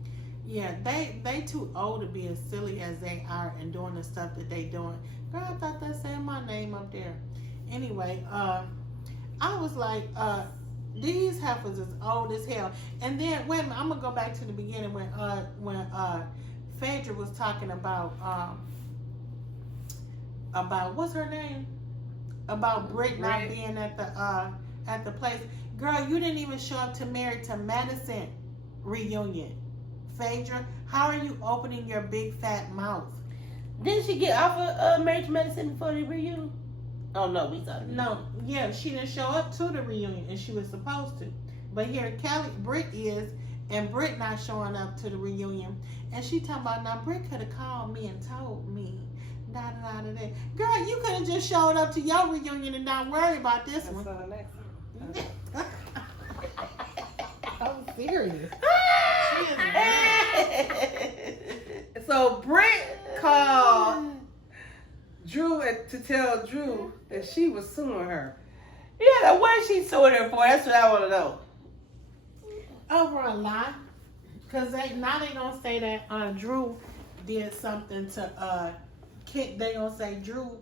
Yeah, they too old to be as silly as they are and doing the stuff that they doing. Girl, I thought they saying my name up there. Anyway, I was like, these heifers is old as hell. And then wait a minute, I'm gonna go back to the beginning when Phaedra was talking about what's her name? About Britt not being at the place. Girl, you didn't even show up to Married to Madison reunion. Phaedra, how are you opening your big fat mouth? Didn't she get off of marriage medicine before the reunion? Oh no, we thought. No, yeah, she didn't show up to the reunion and she was supposed to. But here Britt is, and Britt not showing up to the reunion. And she talking about, now Britt could have called me and told me. Da, da, da, da. Girl, you could have just showed up to your reunion and not worry about this one. That's the next one. I'm serious. So Britt called Drew to tell Drew that she was suing her. Yeah, what is she suing her for? That's what I want to know. Over a lie. Because now they going to say that Drew did something to, they going to say Drew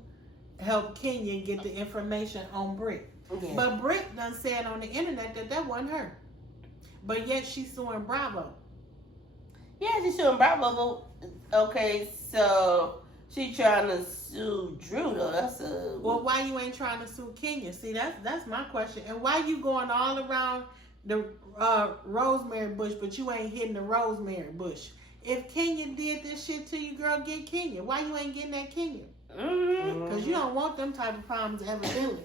helped Kenya get the information on Britt. Yeah. But Britt done said on the internet that wasn't her. But yet she's suing Bravo. Yeah, she's suing Bravo. Okay, so she trying to sue Drew though. That's a Well, why you ain't trying to sue Kenya? See, that's my question. And why you going all around the rosemary bush, but you ain't hitting the rosemary bush? If Kenya did this shit to you, girl, get Kenya. Why you ain't getting that Kenya? Because you don't want them type of problems evidently.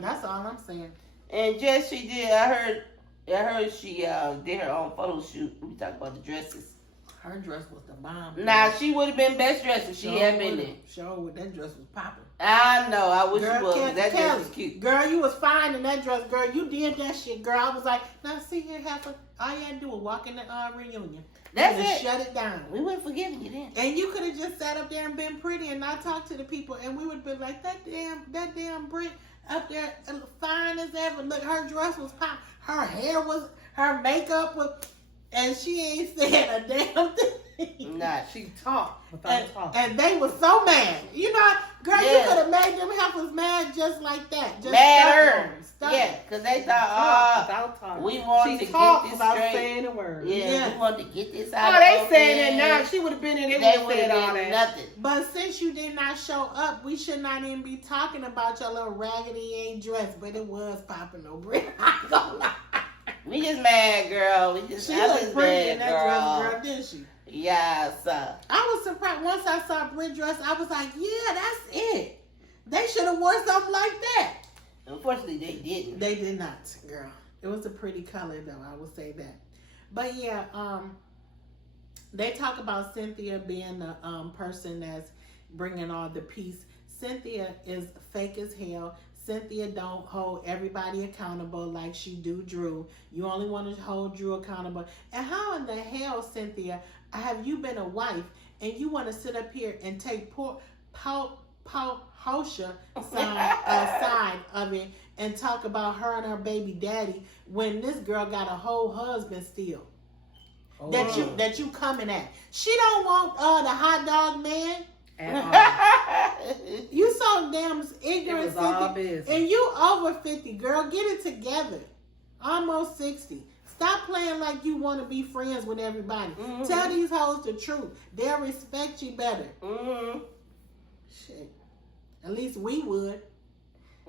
That's all I'm saying. And just she did. I heard she did her own photo shoot. We talk about the dresses. Her dress was the bomb. Nah, she would have been best dressed if she had been there. Sure, that dress was popping. I know. I wish Girl, she was. That Kelly, dress was cute. Girl, you was fine in that dress. Girl, you did that shit. Girl, I was like, now see here, all you had to do was walk in the reunion. That's it. it. Shut it down. We weren't forgiving you then. And you could have just sat up there and been pretty and not talked to the people, and we would be like, that damn Brit up there, fine as ever. Look, her dress was pop. Her hair was, her makeup was, and she ain't said a damn thing. Nah, She talked without talking. And they were so mad. You know, girl, Yeah. you could have made them heifers mad just like that. Just Madder. stop Yeah, because they thought, Without talking. we want She to get talked this without straight. saying a word. Yeah, we want to get this out. Oh, they of saying that there. now. She would have been in. They They would would have said all have been that. nothing. But since you did not show up, we should not even be talking about your little raggedy ass dress. But it was popping no bread. I ain't gonna lie. We just mad, girl. We just, She I looked just pretty in mad, that dress, girl, didn't she? Yes. I was surprised. Once I saw Brit dress, I was like, yeah, that's it. They should have worn something like that. Unfortunately, they didn't. They did not, girl. It was a pretty color, though. I will say that. But yeah, they talk about Cynthia being the person that's bringing all the peace. Cynthia is fake as hell. Cynthia don't hold everybody accountable like she do Drew. You only want to hold Drew accountable. And how in the hell, Cynthia, have you been a wife and you want to sit up here and take Hosha side of it and talk about her and her baby daddy when this girl got a whole husband still? Oh, That you coming at. She don't want the hot dog man. You so damn ignorant, It was all Cynthia. business. And you over 50, girl. Get it together. Almost 60. Stop playing like you want to be friends with everybody. Mm-hmm. Tell these hoes the truth. They'll respect you better. Mm-hmm. Shit. At least we would.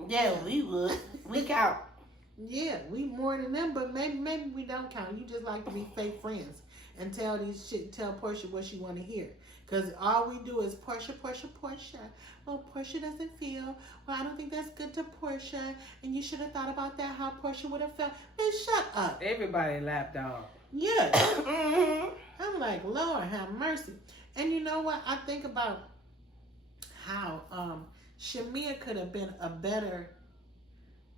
Yeah, we would. We count. Yeah, we more than them, but maybe we don't count. You just like to be fake friends and tell Portia what she want to hear. Because all we do is Portia. Well, Portia doesn't feel. Well, I don't think that's good to Portia. And you should have thought about that, how Portia would have felt. Man, shut up. Everybody lapdog. Yeah. Mm-hmm. I'm like, Lord, have mercy. And you know what? I think about how Shamia could have been a better,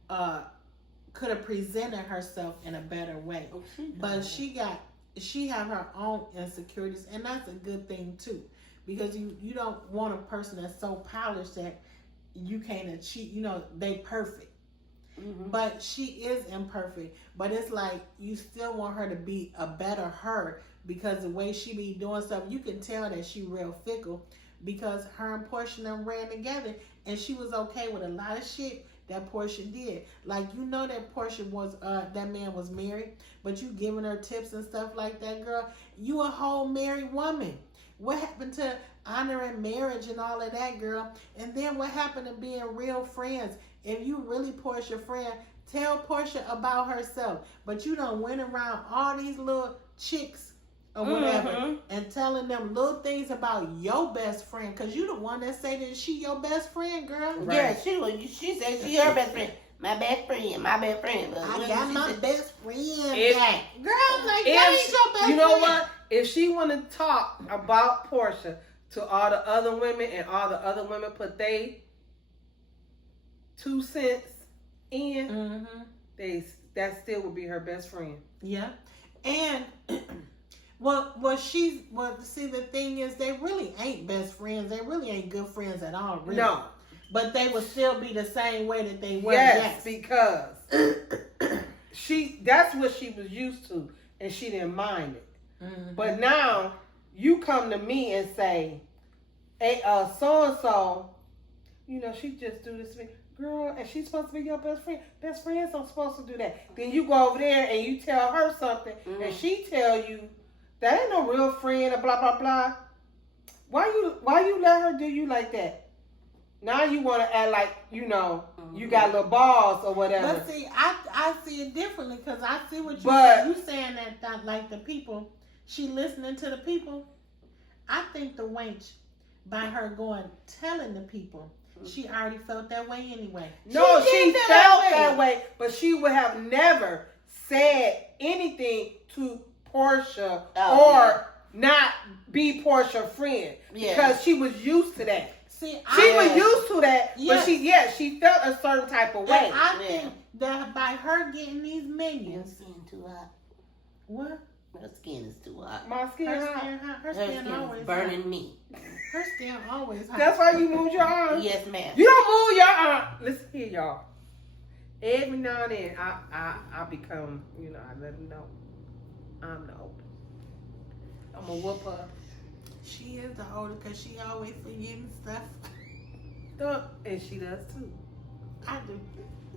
could have presented herself in a better way. But she had her own insecurities, and that's a good thing too, because you don't want a person that's so polished that you can't achieve. You know, they perfect, but she is imperfect. But it's like you still want her to be a better her, because the way she be doing stuff, you can tell that she real fickle, because her and Portia them ran together, and she was okay with a lot of shit that Portia did. Like, you know that Portia was, that man was married, but you giving her tips and stuff like that, girl. You a whole married woman. What happened to honoring marriage and all of that, girl? And then what happened to being real friends? If you really Portia friend, tell Portia about herself. But you done went around all these little chicks or whatever and telling them little things about your best friend, because you the one that say that she your best friend, girl. Right. Yeah, she said she her best friend. My best friend. But I got my best friend If- back. Girl, I'm like, that ain't your best You know friend. what? If she want to talk about Portia to all the other women, and all the other women put they 2 cents in, that still would be her best friend. Yeah. And see, the thing is, they really ain't best friends. They really ain't good friends at all, really. No. But they would still be the same way that they were. Yes, because that's what she was used to, and she didn't mind it. But now you come to me and say, hey, so-and-so, you know, she just do this to me. Girl, and she's supposed to be your best friend. Best friends aren't supposed to do that. Then you go over there and you tell her something, and she tell you, that ain't no real friend, or blah, blah, blah. Why you let her do you like that? Now you want to act like, you know, you got little balls or whatever. But see, I see it differently because I see what you saying that like the people, she listening to the people. I think the wench, by her going telling the people, she already felt that way anyway. No, she felt that way, but she would have never said anything to Portia or not be Portia's friend because she was used to that. See, she was used to that, but she felt a certain type of way. And I think that by her getting these minions, your skin too hot. What? Her skin is too hot. My skin hot. Her skin always is burning hot. me. Her skin always hot. That's why you move your arm. Yes, ma'am. You don't move your arm. Listen here, y'all. Every now and then, I become, you know, I let them know I'm the older. I'm gonna whoop her. She is the older because she always forgetting stuff. And she does too. I do.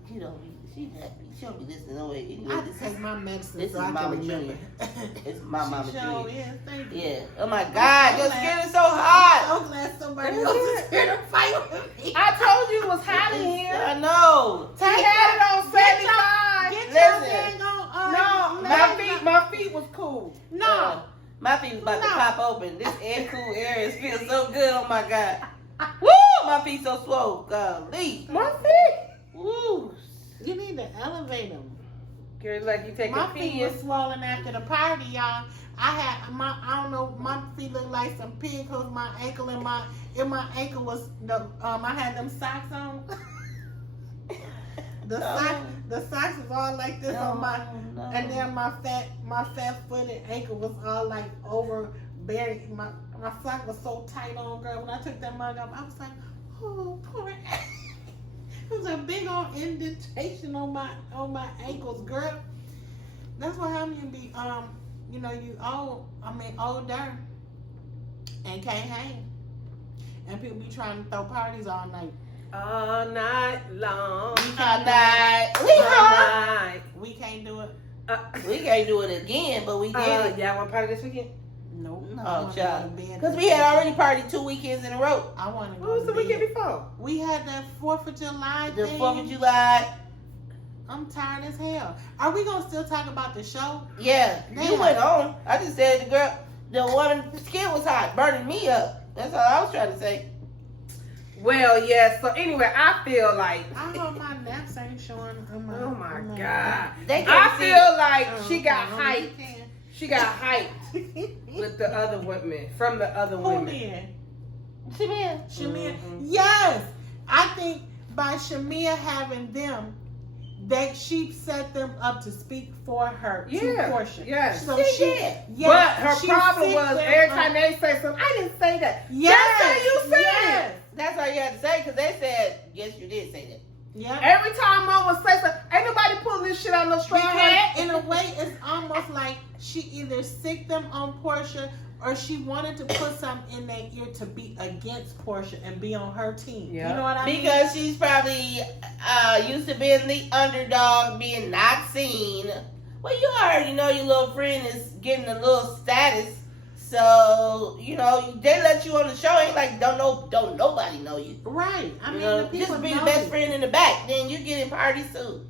She don't be. She happy. She don't be listening no way. I take my medicine. This so is I Mama can remember. Junior. It's my Mama Sure Junior. is. Thank you. Yeah. Oh my God, your skin is so hot. I'm so glad somebody else is here to fight with me. I told you it was hot in here. I know. He had it on 75. Get your Listen. dang on. My feet was cool. No. My feet was about to pop open. This air cool air feels so good. Oh my God. Woo! My feet so swole. Golly. My feet. Woo. You need to elevate them. Girl, like you take My a feet was swollen after the party, y'all. I don't know, my feet look like some pig hooves. My ankle and my ankle was I had them socks on. The socks was all like this on my, and then my fat footed ankle was all like overbearing. My sock was so tight on, girl. When I took that mug off, I was like, oh, poor. It was a big old indentation on my ankles, girl. That's what happens. You be you know, you older and can't hang, and people be trying to throw parties all night. All night long. We can't do it. We can't do it again, but we did it. Y'all want to party this weekend? Nope. Oh, child. Because we had already partied 2 weekends in a row. I want to go. What was the weekend before? We had that 4th of July The thing. 4th of July. I'm tired as hell. Are we gonna still talk about the show? Yeah, Damn. you went on. I just said the woman's skin was hot, burning me up. That's all I was trying to say. Well, yeah. So anyway, I feel like. I hope my naps ain't showing. Oh my God. I feel like she got hyped. She got hyped with the other women, from the other women. Who did? Shamia. Yes. I think by Shamia having them, that she set them up to speak for her to Portia. Yes. So she did. Yes, but her she problem sit was there every time they say something, I didn't say that. Yes. That's how you said it. That's all you had to say, because they said, yes, you did say that. Yeah. Every time Mom would say something, ain't nobody pulling this shit out no straw hat. In a way, it's almost like she either sicked them on Portia or she wanted to put something in their ear to be against Portia and be on her team. Yeah. You know what I mean? Because she's probably used to being the underdog, being not seen. Well, you already know your little friend is getting a little status. So, you know, they let you on the show. Ain't like, don't nobody know you. Right. I mean, know, the people just be know the best you. friend in the back. Then you get in parties too.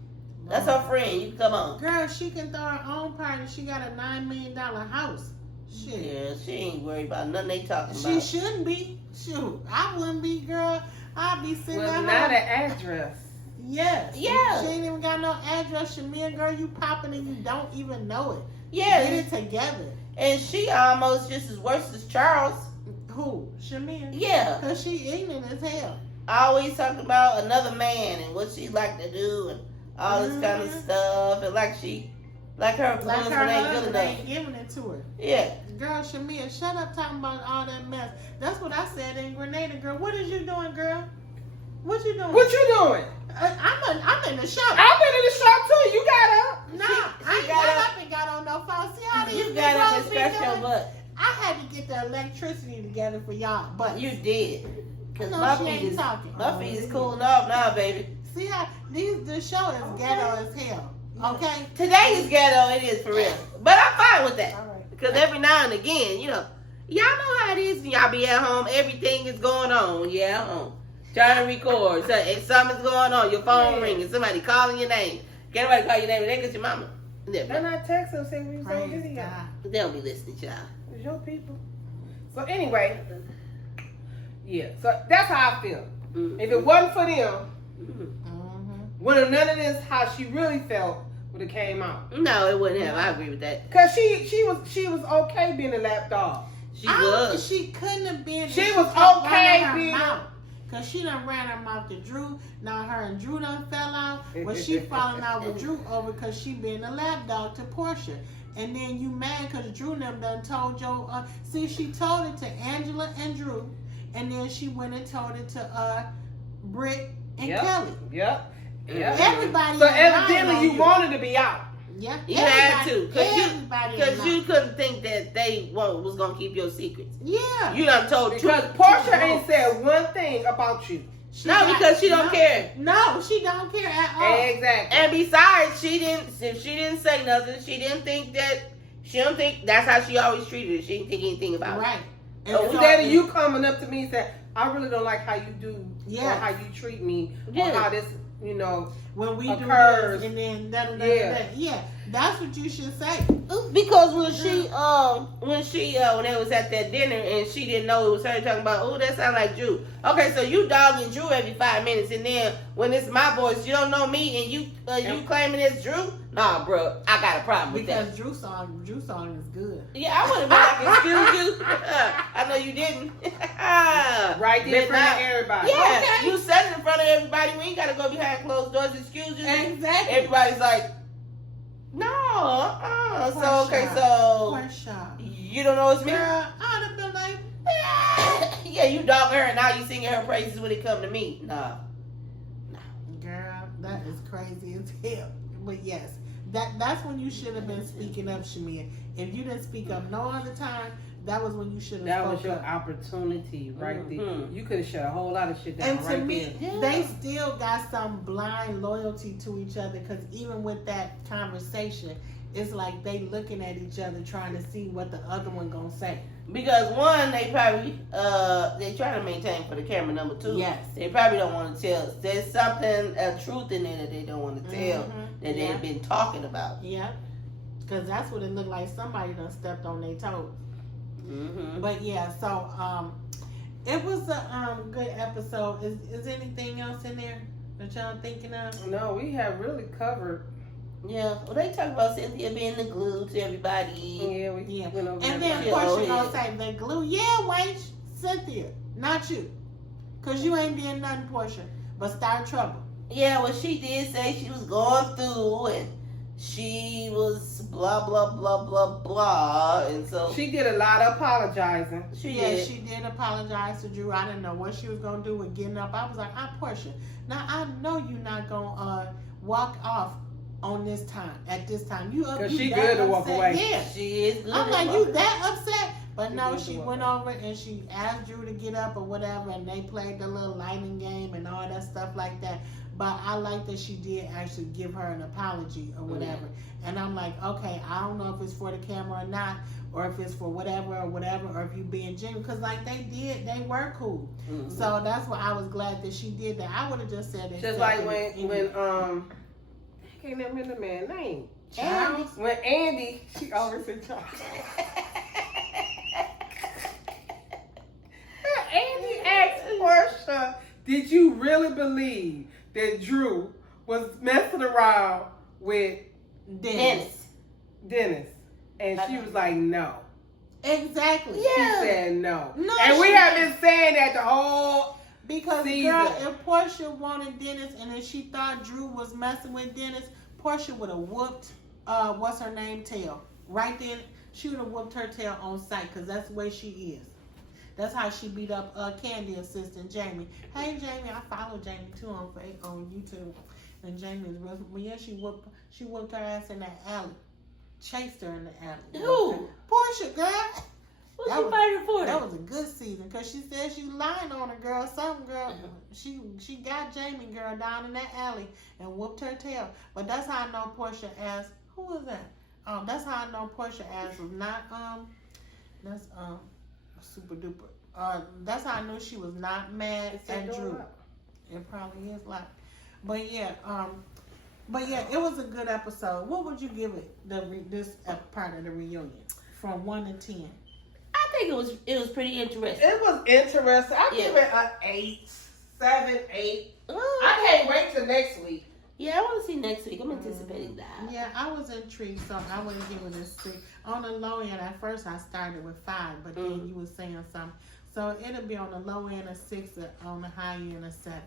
That's her friend. You can come on. Girl, she can throw her own party. She got a $9 million house. Shit. Yeah, she ain't worried about nothing they talking She about. shouldn't be. Shoot, I wouldn't be, girl. I'd be sitting Well, at not home. an address. Yes. Yeah. She ain't even got no address. Shamia, girl, you popping and you don't even know it. Yeah. Get it together. And she almost just as worse as Charles. Who? Shamia? Yeah. Because she ignorant as hell. Always talking about another man and what she like to do and all this kind of stuff. And like her Like husband her ain't good husband enough. ain't giving it to her. Yeah. Girl, Shamia, shut up talking about all that mess. That's what I said in Grenada, girl. What is you doing, girl? What you doing? What you doing? I'm in the show. I've been in the show too. You got up. No, She I ain't got got up. up and got on no phone. See how these You got up and Negroes be scratched your doing? butt. I had to get the electricity together for y'all, but You did. Because No, my she ain't feet is talking. cooling off now, baby. see how the show is ghetto as hell. Okay? Today is ghetto. It is for real. But I'm fine with that. All right. Because every now and again, you know, Y'all know how it is when y'all be at home. Everything is going on. Yeah, at home. Trying to record. So, if something's going on, your phone ringing. Somebody calling your name. Can't nobody call your name. They get your mama. And I text them saying we was on video. They don't be listening, y'all. It's your people. So anyway, yeah. So that's how I feel. Mm-hmm. If it wasn't for them, would none of this how she really felt would have came out. No, it wouldn't have. I agree with that. Cause she was okay being a lap dog. She was. She couldn't have been. She was okay being. Cause she done ran her mouth to Drew. Now her and Drew done fell out. But she falling out with Drew over because she been a lap dog to Portia. And then you mad because Drew and them done told your see, she told it to Angela and Drew, and then she went and told it to Britt and Kelly. Yep. Everybody. So evidently you wanted to be out. Yeah, you had to, because you couldn't think that they was gonna keep your secrets. Yeah, you done told because Portia ain't said one thing about you. Because she don't care. No, she don't care at all. Exactly. And besides, if she didn't say nothing, she don't think that's how she always treated it. She didn't think anything about it. Right. So instead of you coming up to me and saying, I really don't like how you do or how you treat me or how this, when we occurs. Do this and then that's what you should say. Because when they was at that dinner and she didn't know it was her talking about, oh, that sound like Drew. Okay, so you dogging Drew every 5 minutes, and then when it's my voice, you don't know me, and you claiming it's Drew? Nah, bro, I got a problem with that. Because Drew song is good. Yeah, I would have been like, excuse you. I know you didn't. Right there in front of everybody. Yeah, okay. You said it in front of everybody. We ain't got to go behind closed doors. Excuse you. Exactly. Everybody's like, no. Portia. You don't know it's me? Girl, I'd have been like, yeah, you dog her, and now you singing her praises when it come to me. Nah. Girl, that is crazy as hell. But yes, that's when you should have been speaking up, Shamia. If you didn't speak up no other time, that was when you should have spoken up. That was your opportunity right there. You could have shut a whole lot of shit down and right to me, there. they still got some blind loyalty to each other, because even with that conversation, it's like they looking at each other trying to see what the other one gonna say. Because one, they probably they try to maintain for the camera. Number two, yes, they probably don't want to tell. There's something, a truth in there that they don't want to tell that they've been talking about. Yeah, because that's what it looked like. Somebody done stepped on their toes. But yeah, so it was a good episode. Is anything else in there that y'all thinking of? No, we have really covered. Yeah, well, they talk about Cynthia being the glue to everybody. Yeah, we went over. And then Portia gonna say the glue. Yeah, wait, Cynthia, not you, cause you ain't did nothing, Portia, but start trouble. Yeah, well, she did say she was going through and she was blah blah blah blah blah, and so she did a lot of apologizing. She did apologize to Drew. I didn't know what she was gonna do with getting up. I was like, Portia, now I know you're not gonna walk off on this time. At this time, you up? Cause she good to walk away. Yeah, she is good. I'm like, you that upset? But no, she went over and she asked Drew to get up or whatever, and they played the little lighting game and all that stuff like that. But I like that she did actually give her an apology or whatever. And I'm like, okay, I don't know if it's for the camera or not, or if it's for whatever, or if you being genuine. Because like they were cool. So that's why I was glad that she did that. I would have just said it. Just like when I can't remember the man's name. Charles. When Andy, she always said Charles. Andy asked Portia, did you really believe that Drew was messing around with Dennis? And she was like, no. Exactly. Yeah. She said no. And we have been saying that the whole because season. Girl, if Portia wanted Dennis and if she thought Drew was messing with Dennis, Portia would have whooped what's her name tail. Right then, she would have whooped her tail on sight, because that's the way she is. That's how she beat up Candy assistant Jamie. Hey Jamie, I follow Jamie too on YouTube. And Jamie is real. But yeah, she whooped her ass in that alley. Chased her in the alley. Who? Portia, girl. What's she fighting for? That was a good season, because she said she lying on her, girl. Some girl, she got Jamie, girl, down in that alley and whooped her tail. But that's how I know Portia as, who was that? That's how I know Portia as was not, that's, super duper. That's how I knew she was not mad at Drew. It probably is like, but yeah, it was a good episode. What would you give it? This part of the reunion from 1 to 10. I think it was pretty interesting. It was interesting. I give it an 8, 7, 8. I can't wait till next week. Yeah, I want to see next week. I'm anticipating that. Yeah, I was intrigued, so I would give it a 6. On the low end, at first I started with 5, but then you were saying something. So it'll be on the low end a 6, on the high end a 7.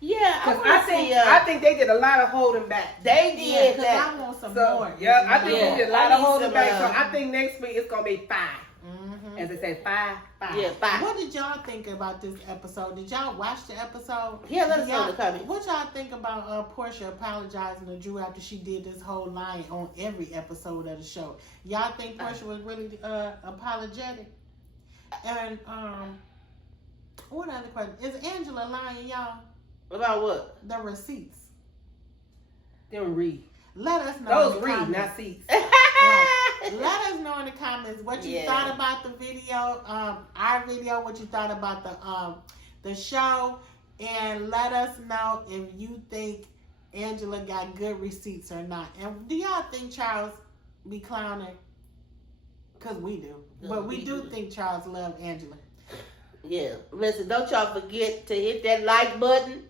Yeah, I think they did a lot of holding back. They did that. I want some more. Yeah, I think they did a lot of holding back. So I I think next week it's gonna be 5. As they say, 5. Yeah, 5. What did y'all think about this episode? Did y'all watch the episode? Yeah, let us know in the comments. What y'all think about Portia apologizing to Drew after she did this whole line on every episode of the show? Y'all think Portia was really apologetic? And what other question? Is Angela lying, y'all? About what? The receipts. Them read. Let us know. Those read, not seats. Right. Let us know in the comments what you thought about the video, our video, what you thought about the show, and let us know if you think Angela got good receipts or not. And do y'all think Charles be clowning? Because we do. But we do think Charles loves Angela. Yeah. Listen, don't y'all forget to hit that like button.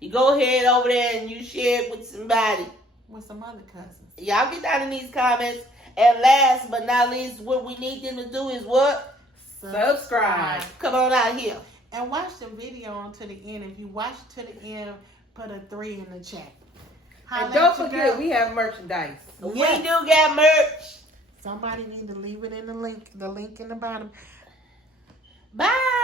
You go ahead over there and you share it with somebody. With some other cousins. Y'all get down in these comments. And last but not least, what we need them to do is what? Subscribe. Come on out here. And watch the video on to the end. If you watch it to the end, put a 3 in the chat. And don't forget, we have merchandise. Yes. We do got merch. Somebody need to leave it in the link in the bottom. Bye.